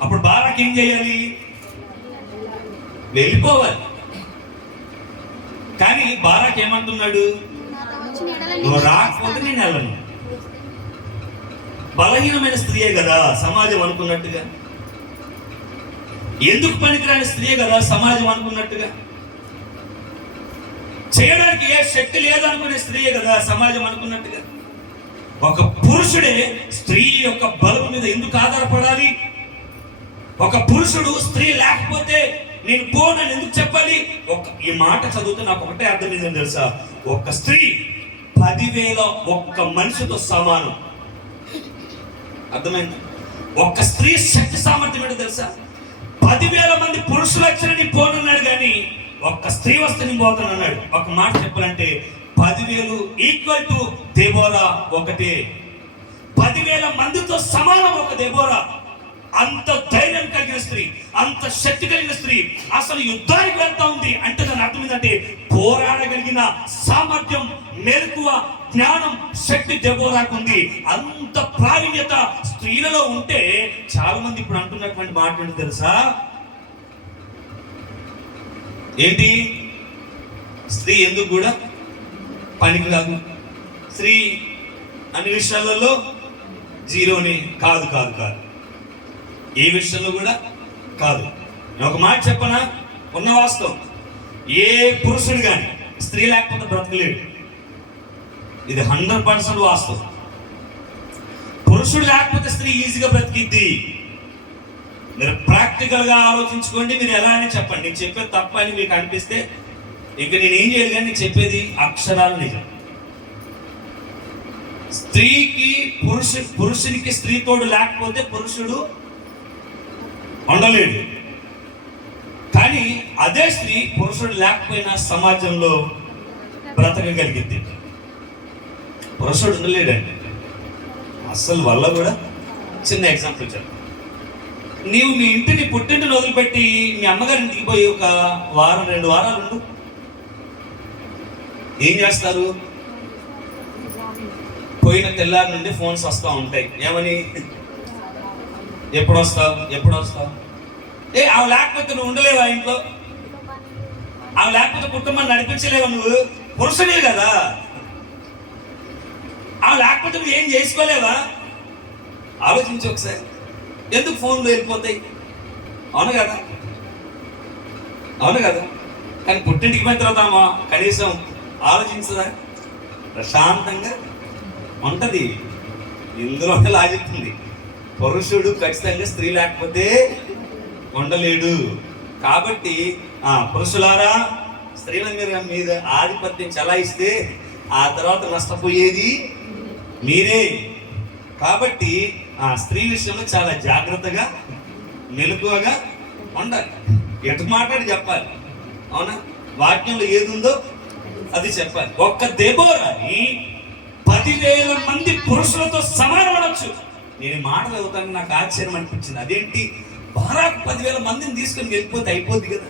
అప్పుడు బారాక్ ఏం చేయాలి? వెళ్ళిపోవాలి. కానీ బారాక్ ఏమంటున్నాడు? నువ్వు రాకపోతే నేను వెళ్ళను. బలహీనమైన స్త్రీయే కదా సమాజం అనుకున్నట్టుగా, ఎందుకు పనికిరాని స్త్రీయే కదా సమాజం అనుకున్నట్టుగా, చేయడానికి ఏ శక్తి లేదనుకునే స్త్రీయే కదా సమాజం అనుకున్నట్టుగా. ఒక పురుషుడే స్త్రీ యొక్క బలం మీద ఎందుకు ఆధారపడాలి? ఒక పురుషుడు స్త్రీ లేకపోతే నేను పోనని ఎందుకు చెప్పాలి? ఈ మాట చదివితే నాకు ఒకటే అర్థమైందని తెలుసా? ఒక స్త్రీ 10,000 ఒక్క మనిషితో సమానం. అర్థమైంది? ఒక్క స్త్రీ శక్తి సామర్థ్యం ఏంటో తెలుసా? 10,000 మంది పురుషులు వచ్చిన నీ పోనన్నాడు, కానీ ఒక్క స్త్రీ వస్తే నీ పోతానన్నాడు. ఒక మాట చెప్పాలంటే 10,000 ఈక్వల్ టు దెబోరా ఒకటే. 10,000 మందితో సమానం ఒక దెబోరా. అంత ధైర్యం కలిగిన స్త్రీ, అంత శక్తి కలిగిన స్త్రీ అసలు యుద్ధానికి వెళ్తా ఉంది అంటే దాని అర్థం ఏంటంటే పోరాడగలిగిన సామర్థ్యం, మెలకువ, జ్ఞానం, శక్తి దెబోరాకు ఉంది. అంత ప్రావీణ్యత స్త్రీలలో ఉంటే చాలా మంది ఇప్పుడు అంటున్నటువంటి మాట ఏంటి తెలుసా? ఏంటి? స్త్రీ ఎందుకు కూడా పనికి కాదు, స్త్రీ అన్ని విషయాలలో జీరోని కాదు కాదు కాదు, ఏ విషయంలో కూడా కాదు. నేను ఒక మాట చెప్పనా, ఉన్న వాస్తవం, ఏ పురుషుడు కానీ స్త్రీ లేకపోతే బ్రతకలేడు. ఇది 100% వాస్తవం. పురుషుడు లేకపోతే స్త్రీ ఈజీగా బ్రతికిద్ది. మీరు ప్రాక్టికల్గా ఆలోచించుకోండి, మీరు ఎలా అని చెప్పండి. నేను చెప్పేది తప్ప అని మీకు అనిపిస్తే ఇక నేనేం చేయాలి, కానీ నేను చెప్పేది అక్షరాలు నిజం. స్త్రీకి పురుషునికి స్త్రీ తోడు లేకపోతే పురుషుడు ఉండలేడు. కానీ అదే స్త్రీ పురుషుడు లేకపోయినా సమాజంలో బ్రతకగలిగింది. పురుషుడు ఉండలేడండి అసలు. వల్ల కూడా చిన్న ఎగ్జాంపుల్ చెప్పు. నీవు మీ ఇంటిని పుట్టింటిని వదిలిపెట్టి మీ అమ్మగారి ఇంటికి పోయి ఒక వారం 2 వారాలు ఉండు. ఏం చేస్తారు? పోయిన తెల్లారి నుండి ఫోన్స్ వస్తూ ఉంటాయి. ఏమని? ఎప్పుడు వస్తావు, ఎప్పుడు వస్తావు? ఆమె లేకపోతే నువ్వు ఉండలేవా ఇంట్లో? ఆమె లేకపోతే కుటుంబాన్ని నడిపించలేవా? నువ్వు పురుషుడే కదా. ఆమె లేకపోతే నువ్వు ఏం చేసుకోలేవా? ఆలోచించి ఒకసారి. ఎందుకు ఫోన్లు వెళ్ళిపోతాయి? అవును కదా, అవును కదా. కానీ పుట్టింటికి పోయిన తర్వాత కనీసం ఆలోచించదా? ప్రశాంతంగా ఉంటది. ఇందులో లాజిక్ ఉంది. పురుషుడు ఖచ్చితంగా స్త్రీ లేకపోతే ఉండలేడు. కాబట్టి పురుషులారా, స్త్రీల మీద ఆధిపత్యం చలాయిస్తే ఆ తర్వాత నష్టపోయేది మీరే. కాబట్టి స్త్రీ విషయంలో చాలా జాగ్రత్తగా, మెలకువగా ఉండాలి. ఎటు మాట్లాడి చెప్పాలి, అవునా? వాక్యంలో ఏది ఉందో అది చెప్పాలి. ఒక్క దెబోరాని 10,000 మంది పురుషులతో సమానం అనొచ్చు. నేను మాటలు అవుతాను, నాకు ఆశ్చర్యం అనిపించింది. అదేంటి, బారాకు 10,000 మందిని తీసుకొని వెళ్ళిపోతే అయిపోద్ది కదా,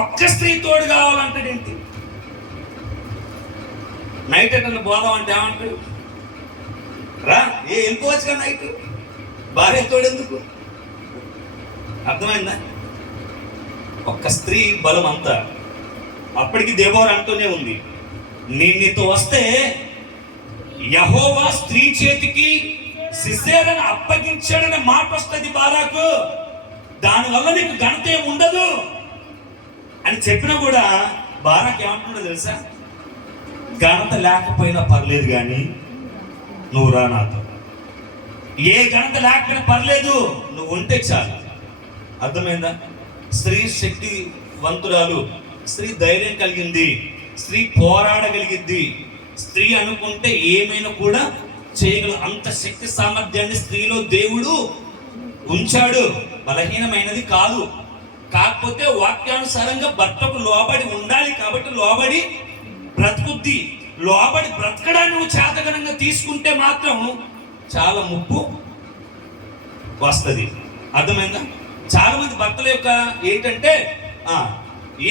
ఒక్క స్త్రీ తోడు కావాలంటాడేంటి? నైట్ ఎట్లా పోదాం అంటే ఏమంటాడు? రా, వెళ్ళిపోవచ్చు కదా నైట్, భార్య తోడెందుకు? అర్థమైందా? ఒక్క స్త్రీ బలం అంతా. అప్పటికి దెబోరా అంటూనే ఉంది, నీతో వస్తే యెహోవా స్త్రీ చేతికి సిసెరాను అప్పగించాడనే మాట వస్తుంది బారాకు, దానివల్ల నీకు ఘనత ఏమి ఉండదు అని చెప్పినా కూడా బారాకు ఏమంటున్నాడో తెలుసా? ఘనత లేకపోయినా పర్లేదు కానీ నువ్వు రా నాతో. ఏ ఘనత లేకపోయినా పర్లేదు, నువ్వు ఉంటే చాలు. అర్థమైందా? స్త్రీ శక్తివంతురాలు, స్త్రీ ధైర్యం కలిగింది, స్త్రీ పోరాడగలిగింది. స్త్రీ అనుకుంటే ఏమైనా కూడా చేయగల అంత శక్తి సామర్థ్యాన్ని స్త్రీలో దేవుడు ఉంచాడు. బలహీనమైనది కాదు. కాకపోతే వాక్యానుసారంగా భర్తకు లోబడి ఉండాలి. కాబట్టి లోబడి బ్రతుకుద్ది. లోబడి బ్రతకడాన్ని నువ్వు చేతగనంగా తీసుకుంటే మాత్రం చాలా ముప్పు వస్తుంది. అర్థమైందా? చాలా మంది భర్తల యొక్క ఏంటంటే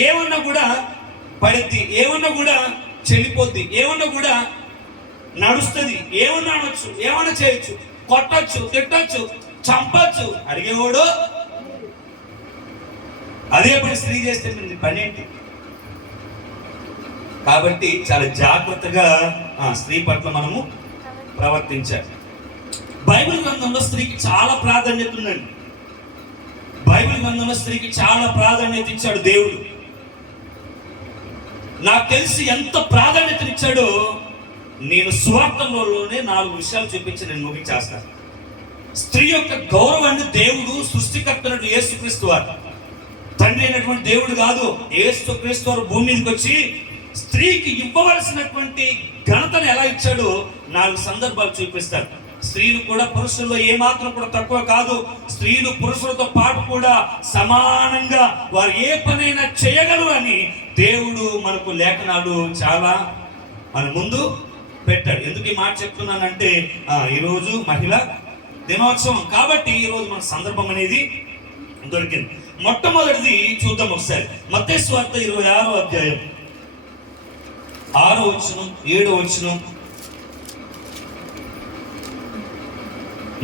ఏమన్నా కూడా పడిద్ది, ఏమన్నా కూడా చెల్లిపోద్ది, ఏమన్నా కూడా నడుస్తుంది, ఏమన్నా అనొచ్చు, ఏమన్నా చేయొచ్చు, కొట్టచ్చు, తిట్టచ్చు, చంపచ్చు, అడిగేవాడు. అదే పని స్త్రీ చేస్తే పని ఏంటి? కాబట్టి చాలా జాగ్రత్తగా స్త్రీ పట్ల మనము ప్రవర్తించాలి. బైబిల్ గ్రంథంలో స్త్రీకి చాలా ప్రాధాన్యత ఉందండి. బైబిల్ గ్రంథంలో స్త్రీకి చాలా ప్రాధాన్యత ఇచ్చాడు దేవుడు. నాకు తెలిసి ఎంత ప్రాధాన్యతనిచ్చాడో నేను సువార్తలోనే 4 విషయాలు చూపించి నేను ముగించేస్తాను. స్త్రీ యొక్క గౌరవాన్ని దేవుడు సృష్టికర్త యేసుక్రీస్తు వారు, తండ్రి అయినటువంటి దేవుడు కాదు, యేసుక్రీస్తు వారు భూమి మీదకి వచ్చి స్త్రీకి ఇవ్వవలసినటువంటి ఘనతను ఎలా ఇచ్చాడో 4 సందర్భాలు చూపిస్తాడు. స్త్రీలు కూడా పురుషుల్లో ఏమాత్రం కూడా తక్కువ కాదు. స్త్రీలు పురుషులతో పాటు కూడా సమానంగా వారు ఏ పనైనా చేయగలరు అని దేవుడు మనకు లేఖనాలు చాలా మన ముందు పెట్టాడు. ఎందుకు ఈ మాట చెప్తున్నానంటే ఈరోజు మహిళ దినోత్సవం. కాబట్టి ఈ రోజు మన సందర్భం అనేది దొరికింది. మొట్టమొదటిది చూద్దాం ఒకసారి. మత్తయి సువార్త 26వ అధ్యాయం 6వ వచనం 7వ వచనం.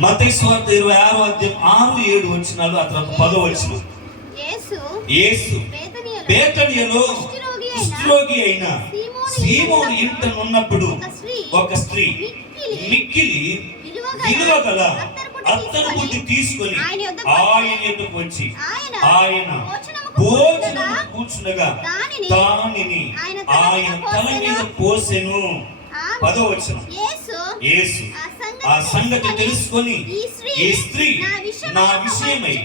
మత్తయి సువార్త 26వ అధ్యాయం 6, 7 వచనాలు, ఆ తర్వాత 10వ వచనం. యేసు బేతనియలో కుష్ఠరోగి అయిన సీమోను ఇంట ఉన్నప్పుడు ఒక స్త్రీ మిక్కిలి విలువగల అత్తరు బుద్ధి తీసుకొని ఆయన ఎదుకు వచ్చి ఆయన భోజనము కూర్చునగా దానిని ఆయన తల మీద పోసెను. 10వ వచనం. యేసు ఆ సంగతి తెలుసుకొని ఈ స్త్రీ నా విషయమై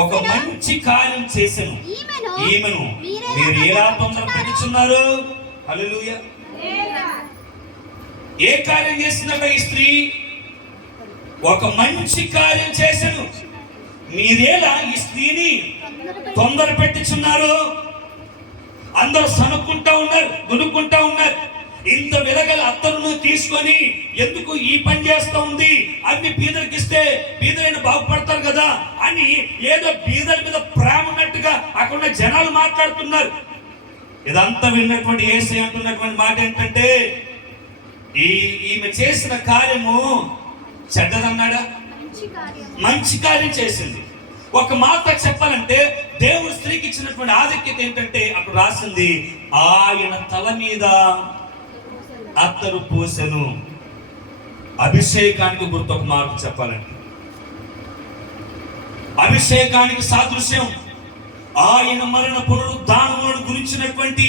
ఒక మంచి కార్యం చేసెను, ఈమెను మీరు ఎలా తొందర పెట్టుచున్నారు? హల్లెలూయా. ఏ కార్యం చేసిందట ఈ స్త్రీ? ఒక మంచి కార్యం చేసెను. మీరేలా ఈ స్త్రీని తొందర పెట్టుచున్నారు? అందరూ సనుక్కుంటా ఉన్నారు, గునుక్కుంటా ఉన్నారు. ఇంత వెలగల అత్తరును తీసుకొని ఎందుకు ఈ పని చేస్తా ఉంది? అన్ని బీదరికి ఇస్తే బీదరైన బాగుపడతారు కదా అని ఏదో బీదల మీద ప్రేమ ఉన్నట్టుగా అక్కడ జనాలు మాట్లాడుతున్నారు. ఇదంతా విన్నటువంటి యేసయ్య అంటున్నటువంటి మాట ఏంటంటే, ఈమె చేసిన కార్యము చెడ్డదన్నాడా? మంచి కార్యం చేసింది. ఒక మాట చెప్పాలంటే దేవుడు స్త్రీకి ఇచ్చినటువంటి ఆధిక్యత ఏంటంటే అక్కడ రాసింది, ఆయన తల మీద అత్తరు పోసెను. అభిషేకానికి గుర్తు ఒక మాట చెప్పాలంటే, అభిషేకానికి సాదృశ్యం ఆయన మరణ పునరుద్ధానములను గురించినటువంటి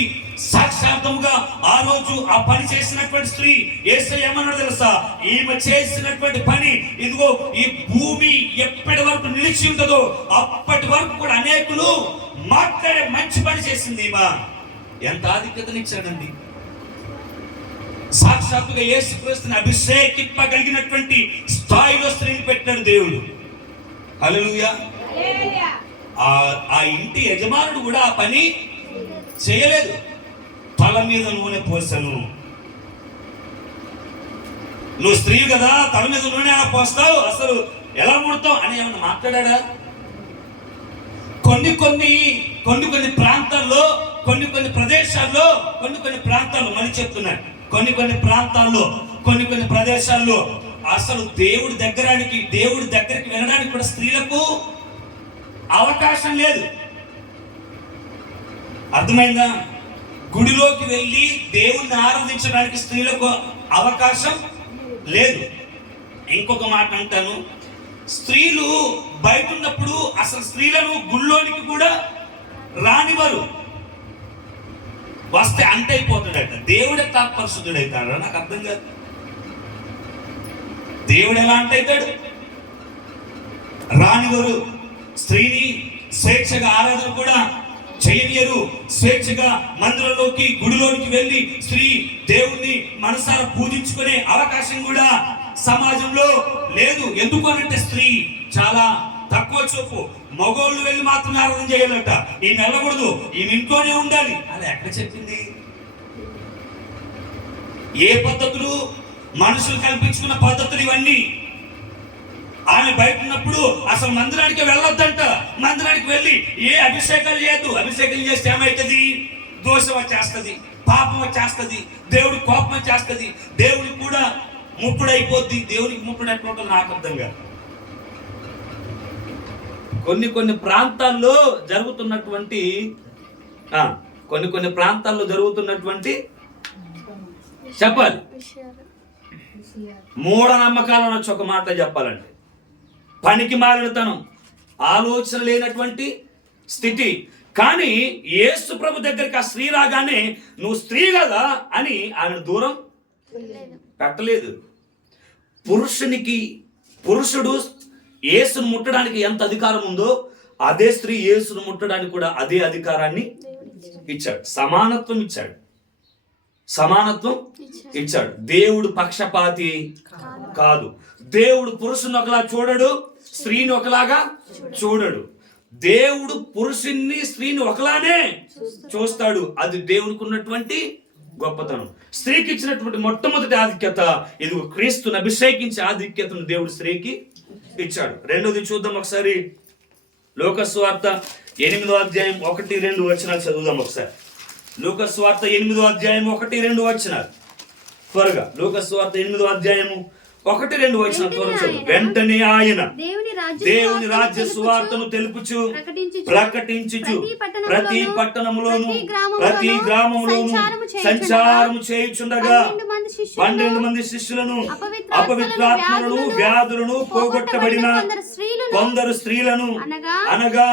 సాక్షాత్ముగా ఆ రోజు ఆ పని చేసినటువంటి స్త్రీ యేసయ్య ఏమన్నాడు తెలుసా? ఈమె చేసినటువంటి పని ఇదిగో ఈ భూమి ఎప్పటి వరకు నిలిచి ఉంటుందో అప్పటి వరకు కూడా అనేకులు మాట్లాడే మంచి పని చేసింది. ఈమె ఎంత ఆధిక్యతనిచ్చాడండి! సాక్షాత్తుగా యేసుక్రీస్తుని అభిషేకింపగలిగినటువంటి స్థాయిలో స్త్రీని పెట్టాడు దేవుడు. హల్లెలూయా. ఆ ఇంటి యజమానుడు కూడా ఆ పని చేయలేదు. తల మీద నూనె పోసను. నువ్వు స్త్రీ కదా, తల మీద నూనె పోస్తావు, అసలు ఎలా ముడతావు అని ఏమన్నా మాట్లాడా? కొన్ని ప్రాంతాల్లో, కొన్ని ప్రదేశాల్లో, కొన్ని ప్రాంతాల్లో మళ్ళీ చెప్తున్నాను, కొన్ని ప్రాంతాల్లో, కొన్ని ప్రదేశాల్లో అసలు దేవుడి దగ్గరికి వెళ్ళడానికి కూడా స్త్రీలకు అవకాశం లేదు. అర్థమైందా? గుడిలోకి వెళ్ళి దేవుణ్ణి ఆరాధించడానికి స్త్రీలకు అవకాశం లేదు. ఇంకొక మాట అంటాను, స్త్రీలు బయట ఉన్నప్పుడు అసలు స్త్రీలను గుళ్ళోనికి కూడా రానివ్వరు. వస్తే అంటైపోతాడట. దేవుడే తాత్పరిశుద్ధుడైతాడు. నాకు అర్థం కాదు. దేవుడు ఎలా అంటైతాడు? రానివ్వరు. స్త్రీని స్వేచ్ఛగా ఆరాధన కూడా చేయనియరు. స్వేచ్ఛగా మందిరంలోకి, గుడిలోనికి వెళ్ళి స్త్రీ దేవుణ్ణి మనసారా పూజించుకునే అవకాశం కూడా సమాజంలో లేదు. ఎందుకు అనంటే స్త్రీ చాలా తక్కువ చూపు. మగోళ్ళు వెళ్ళి మాత్రమే ఆరాధన చేయాలట. ఈమె వెళ్ళకూడదు, ఈమె ఇంట్లోనే ఉండాలి. అలా ఎక్కడ చెప్పింది? ఏ పద్ధతులు? మనుషులు కల్పించుకున్న పద్ధతులు ఇవన్నీ. ఆమె బయట ఉన్నప్పుడు అసలు మందిరానికి వెళ్ళొద్దంట. మందిరానికి వెళ్ళి ఏ అభిషేకాలు చేయొద్దు. అభిషేకాలు చేస్తే ఏమవుతుంది? దోషం వచ్చేస్తుంది, పాపం వచ్చేస్తుంది, దేవుడి కోపం వచ్చేస్తుంది, దేవుడికి కూడా ముట్టుడు అయిపోద్ది. దేవుడికి ముట్టుడు ఎట్లా నాకు అర్థం కాదు. కొన్ని ప్రాంతాల్లో జరుగుతున్నటువంటి చెప్పాలి మూఢనమ్మకాలు అనొచ్చు. ఒక మాట చెప్పాలంటే పనికి మాలినతనం, ఆలోచన లేనటువంటి స్థితి. కానీ యేసు ప్రభు దగ్గరికి ఆ స్త్రీ రాగానే నువ్వు స్త్రీ కదా అని ఆయన దూరం పెట్టలేదు. పురుషుడు యేసును ముట్టడానికి ఎంత అధికారం ఉందో అదే స్త్రీ యేసును ముట్టడానికి కూడా అదే అధికారాన్ని ఇచ్చాడు. సమానత్వం ఇచ్చాడు. దేవుడు పక్షపాతి కాదు. దేవుడు పురుషుని ఒకలా చూడడు, స్త్రీని ఒకలాగా చూడడు. దేవుడు పురుషుణ్ణి, స్త్రీని ఒకలానే చూస్తాడు. అది దేవుడికి ఉన్నటువంటి గొప్పతనం. స్త్రీకి ఇచ్చినటువంటి మొట్టమొదటి ఆధిక్యత ఇది. క్రీస్తుని అభిషేకించే ఆధిక్యతను దేవుడు స్త్రీకి ఇచ్చాడు. రెండోది చూద్దాం ఒకసారి, లూకాసు వార్త 8వ అధ్యాయం 1-2 వచనాలు చదువుదాం ఒకసారి. లూకాసు వార్త 8వ అధ్యాయం 1-2 వచనాలు. త్వరగా లూకాసు వార్త 8వ అధ్యాయము 1-2 వచ్చిన త్వరగా. వెంటనే ఆయన దేవుని రాజ్య సువార్తను తెలుపుచు ప్రకటించుచు ప్రతి పట్టణములోను ప్రతి గ్రామములోను సంచారము చేయుచుండగా 12 మంది శిష్యులను అపవిత్రాత్మలను వ్యాధులను పోగొట్టబడిన కొందరు స్త్రీలను అనగా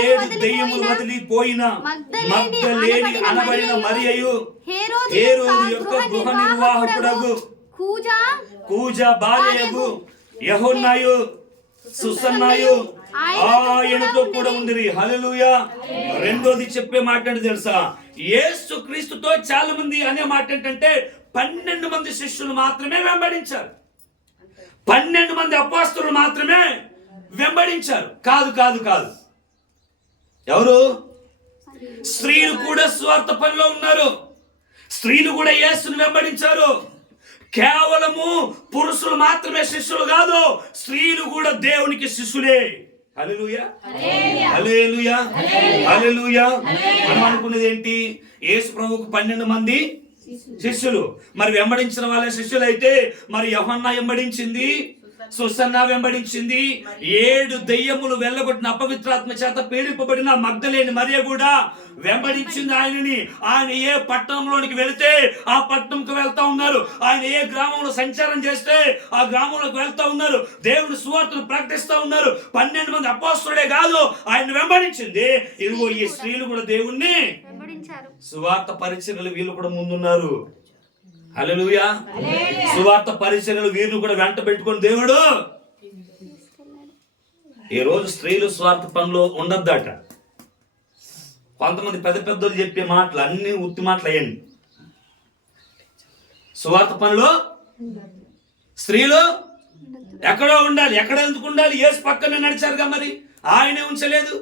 7 దెయ్యములు వదిలిపోయిన మగ్దలేని అనబడిన మరియయు హేరోదు యొక్క గృహ నిర్వాహకుడగు కూజా భార్యయగు యెహోన్నాయు సుసన్నాయు ఆయనతో కూడా ఉండిరి. హల్లెలూయా. రెండోది చెప్పే మాట ఏంటి తెలుసా? యేసు క్రీస్తుతో చాలా మంది అనే మాట ఏంటంటే 12 మంది శిష్యులు మాత్రమే వెంబడించారు. 12 మంది అపోస్తలులు మాత్రమే వెంబడించారు. కాదు కాదు కాదు. ఎవరు? స్త్రీలు కూడా స్వార్థ పనిలో ఉన్నారు. స్త్రీలు కూడా యేసుని వెంబడించారు. కేవలము పురుషులు మాత్రమే శిష్యులు కాదు, స్త్రీలు కూడా దేవునికి శిష్యులే. హల్లెలూయా హల్లెలూయా హల్లెలూయా. మనం అనుకునేది ఏంటి? యేసు ప్రభువుకు 12 మంది శిష్యులు. మరి వెంబడించిన వాళ్ళ శిష్యులు అయితే మరి యోహన్నా వెంబడించింది, సుసన్నా వెంబడించింది, 7 దెయ్యములు వెళ్ళగొట్టిన అపవిత్రాత్మ చేత పీడింపబడిన మగ్దలేని మరియ కూడా వెంబడించింది ఆయనని. ఆయన ఏ పట్టణంలోనికి వెళితే ఆ పట్టణంకి వెళ్తా ఉన్నారు. ఆయన ఏ గ్రామంలో సంచారం చేస్తే ఆ గ్రామంలోకి వెళ్తా ఉన్నారు. దేవుని సువార్తను ప్రకటిస్తా ఉన్నారు. 12 మంది అపోస్తలులే కాదు, ఆయన వెంబడించింది. ఇదిగో ఈ స్త్రీలు కూడా దేవుణ్ణి సువార్త పరిచర్యలు వీళ్ళు కూడా ముందున్నారు. హల్లెలూయా. సువార్త పరిచర్యలు వీరిని కూడా వెంట పెట్టుకుని దేవుడు ఈ రోజు స్త్రీలు స్వార్థ పనిలో ఉండద్దట. కొంతమంది పెద్దలు చెప్పే మాటలు అన్ని ఉత్తి మాటలు అయ్యండి. సువార్త పనిలో స్త్రీలు ఎక్కడో ఉండాలి. ఎక్కడ ఎందుకు ఉండాలి? యేసు పక్కనే నడిచారుగా, మరి ఆయనే ఉంచలేదు.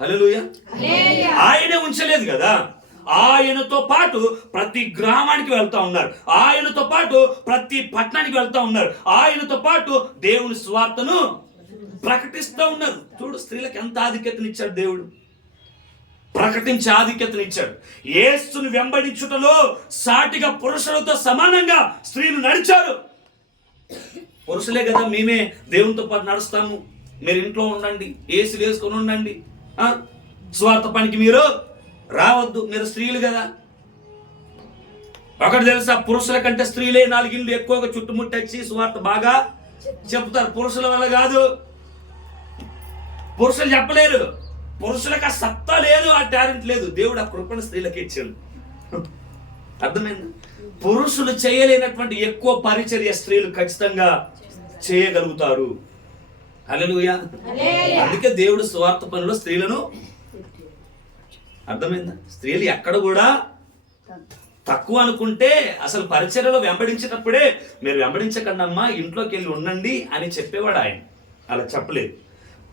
హల్లెలూయా. ఆయనే ఉంచలేదు కదా. ఆయనతో పాటు ప్రతి గ్రామానికి వెళ్తా ఉన్నారు. ఆయనతో పాటు ప్రతి పట్టణానికి వెళ్తా ఉన్నారు. ఆయనతో పాటు దేవుని సువార్తను ప్రకటిస్తూ ఉన్నారు. చూడు, స్త్రీలకు ఎంత ఆధిక్యతనిచ్చాడు దేవుడు. ప్రకటించే ఆధిక్యతనిచ్చాడు. యేసుని వెంబడించుటలో సాటిగా పురుషులతో సమానంగా స్త్రీలు నడిచారు. పురుషులే కదా మేమే దేవునితో పాటు నడుస్తాము, మీరు ఇంట్లో ఉండండి, ఏసులు వేసుకొని ఉండండి, స్వార్థ పనికి మీరు రావద్దు, మీరు స్త్రీలు కదా. ఒకటి తెలుసా? పురుషుల కంటే స్త్రీలే 4 ఇళ్ళు ఎక్కువగా చుట్టుముట్టచ్చి స్వార్థ బాగా చెప్తారు. పురుషుల వల్ల కాదు. పురుషులు చెప్పలేరు. పురుషులకు ఆ సత్తా లేదు, ఆ టాలెంట్ లేదు. దేవుడు ఆ కృపను స్త్రీలకు ఇచ్చాడు. అర్థమైంది? పురుషులు చేయలేనటువంటి ఎక్కువ పరిచర్య స్త్రీలు ఖచ్చితంగా చేయగలుగుతారు. హల్లెలూయా. అందుకే దేవుడు స్వార్థ పనిలో స్త్రీలను, అర్థమైందా? స్త్రీలు ఎక్కడ కూడా తక్కువ అనుకుంటే అసలు పరిచర్యలో వెంబడించేటప్పుడే మీరు వెంబడించకండి అమ్మా, ఇంట్లోకి వెళ్ళి ఉండండి అని చెప్పేవాడు ఆయన. అలా చెప్పలేదు.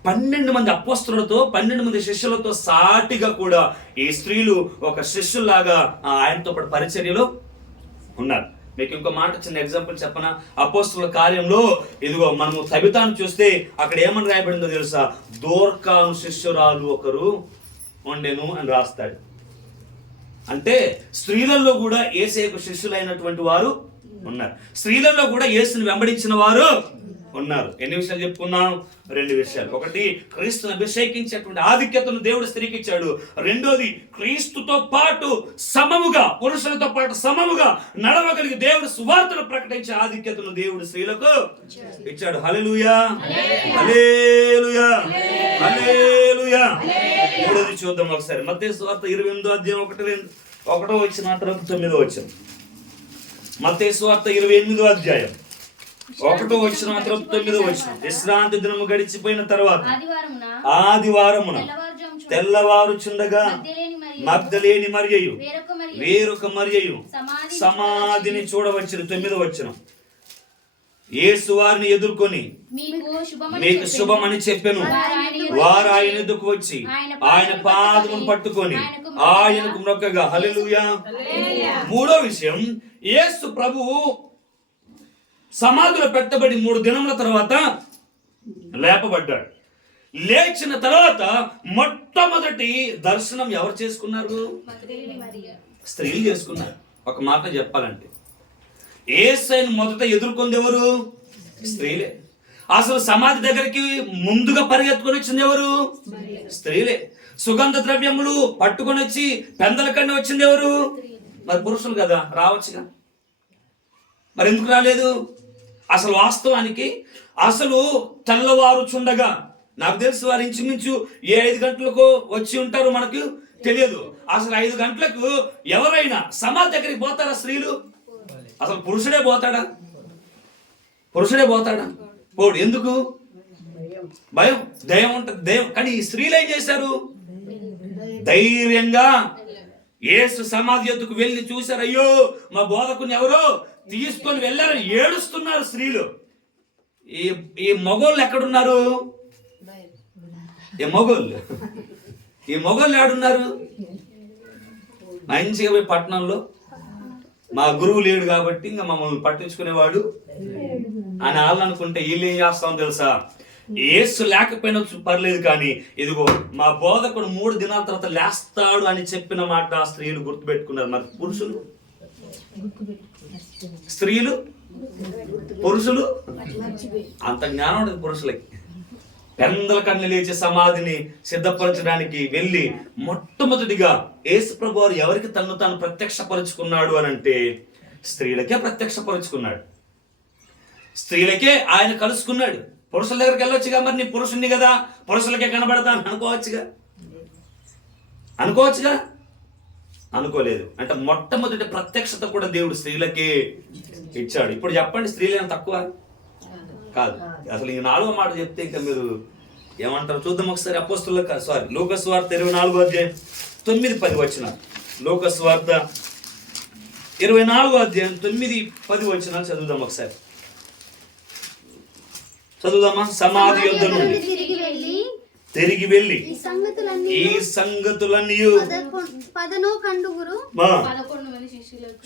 12 మంది అపోస్తలులతో 12 మంది శిష్యులతో సాటిగా కూడా ఈ స్త్రీలు ఒక శిష్యుల్లాగా ఆయనతో పాటు పరిచర్యలో ఉన్నారు. మీకు ఇంకో మాట, చిన్న ఎగ్జాంపుల్ చెప్పనా? అపోస్తలుల కార్యంలో ఇదిగో మనము తబితాను చూస్తే అక్కడ ఏమని రాయబడిందో తెలుసా? దోర్కాను శిష్యురాలు ఒకరు ఉండెను అని రాస్తాడు. అంటే స్త్రీలలో కూడా యేసుకు శిష్యులైనటువంటి వారు ఉన్నారు. స్త్రీలలో కూడా యేసుని వెంబడించిన వారు ఉన్నారు. ఎన్ని విషయాలు చెప్పుకున్నాం? 2 విషయాలు. ఒకటి, క్రీస్తుని అభిషేకించేటువంటి ఆధిక్యతను దేవుడు స్త్రీకి ఇచ్చాడు. రెండోది, క్రీస్తుతో పాటు సమముగా, పురుషులతో పాటు సమముగా నడవగలిగి దేవుడు సువార్తను ప్రకటించే ఆధిక్యతను దేవుడు స్త్రీలకు ఇచ్చాడు. హల్లెలూయా హల్లెలూయా హల్లెలూయా. మూడోది చూద్దాం ఒకసారి. మత్తయి సువార్త 28వ అధ్యాయం 1 వచ్చిన 9వ వచనం. మత్తయి సువార్త 28వ అధ్యాయం 1 వచ్చిన 9వ వచనం. విశ్రాంతి దినము గడిచిపోయిన తర్వాత ఆదివారమున తెల్లవారుచుండగా మగ్దలేని మరియయు వేరొక మరియయు సమాధిని చూడవచ్చును. 9వ వచనం. యేసు వారిని ఎదుర్కొని మీకు శుభమని చెప్పెను. వారు ఆయన ఎదుకు వచ్చి ఆయన పాదమును పట్టుకొని ఆయనకు మొక్కగా. హల్లెలూయా. మూడో విషయం, యేసు ప్రభువు సమాధిలో పెట్టబడి 3 దినముల తర్వాత లేపబడ్డాడు. లేచిన తర్వాత మొట్టమొదటి దర్శనం ఎవరు చేసుకున్నారు? స్త్రీలు చేసుకున్నారు. ఒక మాట చెప్పాలంటే యేసుని మొదట ఎదుర్కొంది ఎవరు? స్త్రీలే. అసలు సమాధి దగ్గరికి ముందుగా పరిగెత్తుకొని వచ్చింది ఎవరు? స్త్రీలే. సుగంధ ద్రవ్యములు పట్టుకొని వచ్చి పెందల కన్నా వచ్చింది ఎవరు? మరి పురుషులు కదా, రావచ్చుగా. మరి ఎందుకు రాలేదు? అసలు వాస్తవానికి అసలు తెల్లవారుచుండగా, నాకు తెలిసి వారు ఇంచుమించు 5 గంటలకు వచ్చి ఉంటారు, మనకు తెలియదు. అసలు 5 గంటలకు ఎవరైనా సమాధి దగ్గరికి పోతారా స్త్రీలు? అసలు పురుషుడే పోతాడా? పోడు. ఎందుకు? భయం, దయం ఉంటుంది, దయం. కానీ ఈ స్త్రీలు ఏం చేశారు? ధైర్యంగా యేసు సమాధి యొద్దకు వెళ్ళి చూశారు. అయ్యో, మా బోధకుని ఎవరో తీసుకొని వెళ్ళారని ఏడుస్తున్నారు స్త్రీలు. ఈ మగోళ్ళు ఎక్కడున్నారు? ఈ మొగోళ్ళు ఏడున్నారు? మంచిగా పోయి పట్టణంలో మా గురువు లేడు కాబట్టి ఇంకా మమ్మల్ని పట్టించుకునేవాడు అని వాళ్ళు అనుకుంటే వీళ్ళు ఏం చేస్తామో తెలుసా? యేసు లేకపోయినా పర్లేదు, కానీ ఇదిగో మా బోధకుడు 3 దినాల తర్వాత లేస్తాడు అని చెప్పిన మాట ఆ స్త్రీలు గుర్తుపెట్టుకున్నారు. మరి పురుషులు అంత జ్ఞానం ఉండదు పురుషులకి. పెందల కన్ను లేచే సమాధిని సిద్ధపరచడానికి వెళ్ళి మొట్టమొదటిగా యేసు ప్రభు వారు ఎవరికి తన్ను తాను ప్రత్యక్షపరుచుకున్నాడు అని అంటే స్త్రీలకే ప్రత్యక్షపరుచుకున్నాడు. స్త్రీలకే ఆయన కలుసుకున్నాడు. పురుషుల దగ్గరికి వెళ్ళొచ్చుగా, మరి నీ పురుషుణ్ణి కదా, పురుషులకే కనబడతాను అనుకోవచ్చుగా. అనుకోలేదు. అంటే మొట్టమొదటి ప్రత్యక్షత కూడా దేవుడు స్త్రీలకే ఇచ్చాడు. ఇప్పుడు చెప్పండి, స్త్రీలేం తక్కువ కాదు. అసలు ఈ 4వ మాట చెప్తే ఇంకా మీరు ఏమంటారు చూద్దాం ఒకసారి. లూకా సువార్త 24వ అధ్యాయం 9-10 వచనాలు. లూకా సువార్త 24వ అధ్యాయం 9-10 వచనాలు చదువుదాం ఒకసారి. చదువుదామా? సమాధి యొద్ద నుండి తిరిగి వెళ్ళి ఈ సంగతులన్నీ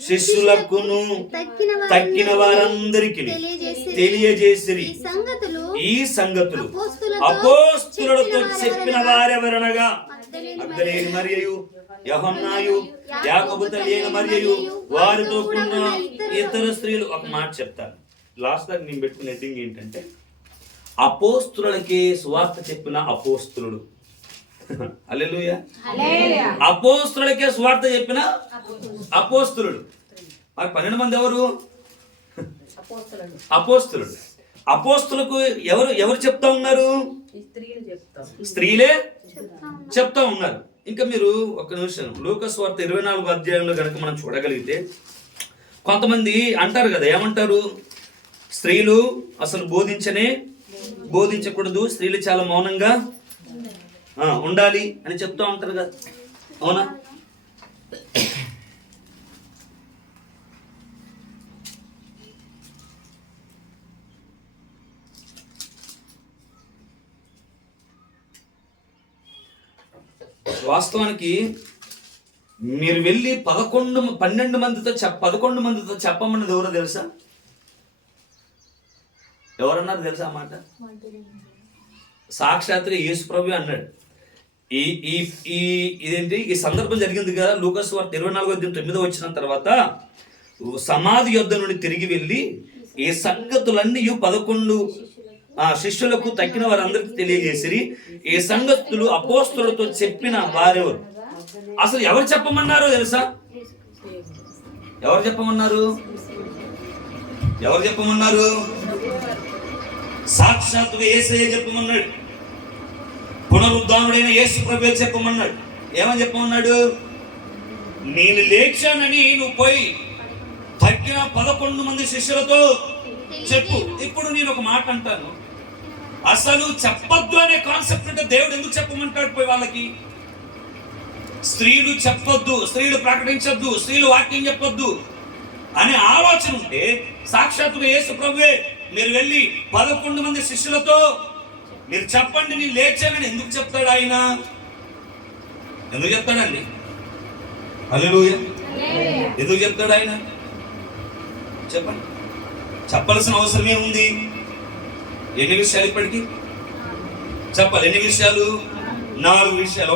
శిష్యులకును తక్కిన వారందరికీ తెలియజేసిరి. ఈ సంగతులు అపోస్తలులతో చెప్పిన వారెవరనగా మగ్దలేని మరియయు, యోహన్నాయు, యాకోబు తల్లి అయిన మరియయు, వారితో ఉన్న ఇతర స్త్రీలు. ఒక మాట చెప్తాను, లాస్ట్ దాకా నేను పెట్టుకున్న హెడ్డింగ్ ఏంటంటే అపోస్తులకే సువార్త చెప్పిన అపోస్తులుడు. హల్లెలూయా. అపోస్తులకే సువార్త చెప్పిన అపోస్తులుడు. మరి 12 మంది ఎవరు? అపోస్తులుడు. అపోస్తులకు ఎవరు చెప్తా ఉన్నారు? స్త్రీలే చెప్తా ఉన్నారు. ఇంకా మీరు ఒక నిమిషం లూకా సువార్త 24వ అధ్యాయంలో కనుక మనం చూడగలిగితే కొంతమంది అంటారు కదా, ఏమంటారు? స్త్రీలు అసలు బోధించకూడదు, స్త్రీలు చాలా మౌనంగా ఉండాలి అని చెప్తూ ఉంటారు కదా, అవునా? వాస్తవానికి మీరు వెళ్ళి 11 మందితో చెప్పమన్నది ఎవరో తెలుసా? ఎవరన్నారు తెలుసా ఆ మాట? సాక్షాత్తుగా యేసు ప్రభు అన్నాడు. ఇదేంటి ఈ సందర్భం జరిగింది కదా. లూకా సువార్త 24వ అధ్యాయం 9వ వచనం తర్వాత సమాధి యొద్ద నుండి తిరిగి వెళ్ళి ఈ సంగతులన్నీ 11 శిష్యులకు తక్కిన వారందరికీ తెలియజేసిరి. ఈ సంగతులు అపోస్తలులతో చెప్పిన వారెవరు? అసలు ఎవరు చెప్పమన్నారో తెలుసా? ఎవరు చెప్పమన్నారు? సాక్షాత్తుగా యేసయ్య చెప్పమన్నాడు. పునరుద్ధానుడైన యేసు ప్రభువే చెప్పమన్నాడు. ఏమని చెప్పమన్నాడు? నేను లేచానని నువ్వు పోయి తగ్గిన 11 మంది శిష్యులతో చెప్పు. ఇప్పుడు నేను ఒక మాట అంటాను, అసలు చెప్పొద్దు అనే కాన్సెప్ట్ అంటే దేవుడు ఎందుకు చెప్పమంటాడు? పోయి వాళ్ళకి స్త్రీలు చెప్పొద్దు, స్త్రీలు ప్రకటించొద్దు, స్త్రీలు వాక్యం చెప్పొద్దు అనే ఆలోచన ఉంటే సాక్షాత్తుగా యేసు ప్రభువే మీరు వెళ్ళి 11 మంది శిష్యులతో మీరు చెప్పండి నేను లేచానని ఎందుకు చెప్తాడు ఆయన? ఎందుకు చెప్తాడండి? హల్లెలూయా. ఎందుకు చెప్తాడు ఆయన? చెప్పండి. చెప్పాల్సిన అవసరమే ఉంది. ఎన్ని విషయాలు ఇప్పటికీ చెప్పాలి? ఎన్ని విషయాలు? 4 విషయాలు.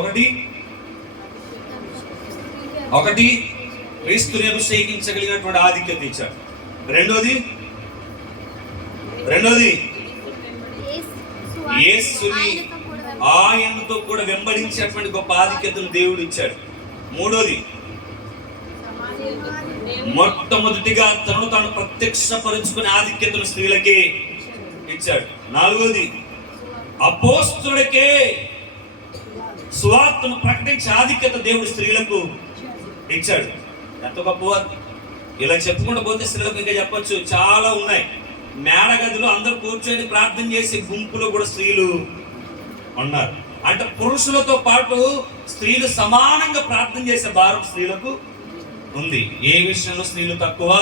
ఒకటి క్రీస్తుని అభిషేకించగలిగినటువంటి ఆధిక్యత ఇచ్చాడు. రెండోది యేసుని ఆయనతో కూడా వెంబడించేటువంటి గొప్ప ఆధిక్యతను దేవుడు ఇచ్చాడు. మూడోది మొట్టమొదటిగా తనను తాను ప్రత్యక్షపరుచుకునే ఆధిక్యతను స్త్రీలకే ఇచ్చాడు. నాలుగోది అపోస్తులకే సువార్తను ప్రకటించే ఆధిక్యత దేవుడు స్త్రీలకు ఇచ్చాడు. ఎంత గొప్పవారు! ఇలా చెప్పుకుంటూ పోతే స్త్రీలకు ఇంకా చెప్పొచ్చు, చాలా ఉన్నాయి. మేడగదిలో అందరూ కూర్చొని ప్రార్థన చేసే గుంపులో కూడా స్త్రీలు ఉన్నారు. అంటే పురుషులతో పాటు స్త్రీలు సమానంగా ప్రార్థన చేసే భారం స్త్రీలకు ఉంది. ఏ విషయంలో స్త్రీలు తక్కువ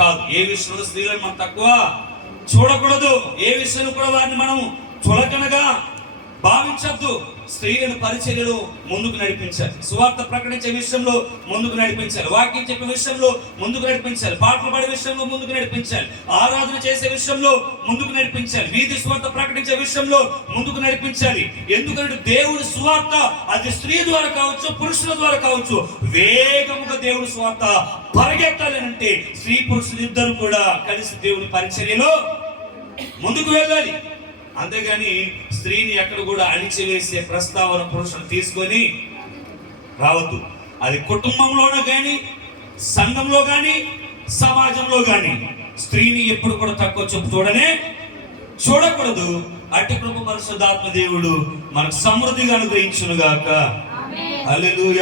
కాదు. ఏ విషయంలో స్త్రీలను మనం తక్కువ చూడకూడదు. ఏ విషయంలో కూడా వారిని మనం చులకనగా భావించద్దు. స్త్రీలను పరిచర్యలు ముందుకు నడిపించాలి. సువార్త ప్రకటించే విషయంలో ముందుకు నడిపించాలి. వాక్యం చెప్పే విషయంలో ముందుకు నడిపించాలి. పాటలు పాడే విషయంలో ముందుకు నడిపించాలి. ఆరాధన చేసే విషయంలో ముందుకు నడిపించాలి. వీధి సువార్త ప్రకటించే విషయంలో ముందుకు నడిపించాలి. ఎందుకంటే దేవుడి సువార్త అది స్త్రీ ద్వారా కావచ్చు, పురుషుల ద్వారా కావచ్చు, వేగముగా దేవుడి సువార్త పరిగెత్తాలి అంటే స్త్రీ పురుషులు ఇద్దరు కూడా కలిసి దేవుడి పరిచర్యలో ముందుకు వెళ్ళాలి. అంతేగాని స్త్రీని ఎక్కడ కూడా అణిచివేసే ప్రస్తావన పురుషులు తీసుకొని రావద్దు. అది కుటుంబంలోనూ కానీ, సంఘంలో కానీ, సమాజంలో కానీ స్త్రీని ఎప్పుడు కూడా తక్కువ చూపు చూడకూడదు. అట్టి కృప పరిశుద్ధాత్మ దేవుడు మనకు సమృద్ధిగా అనుగ్రహించును గాక. హల్లెలూయా.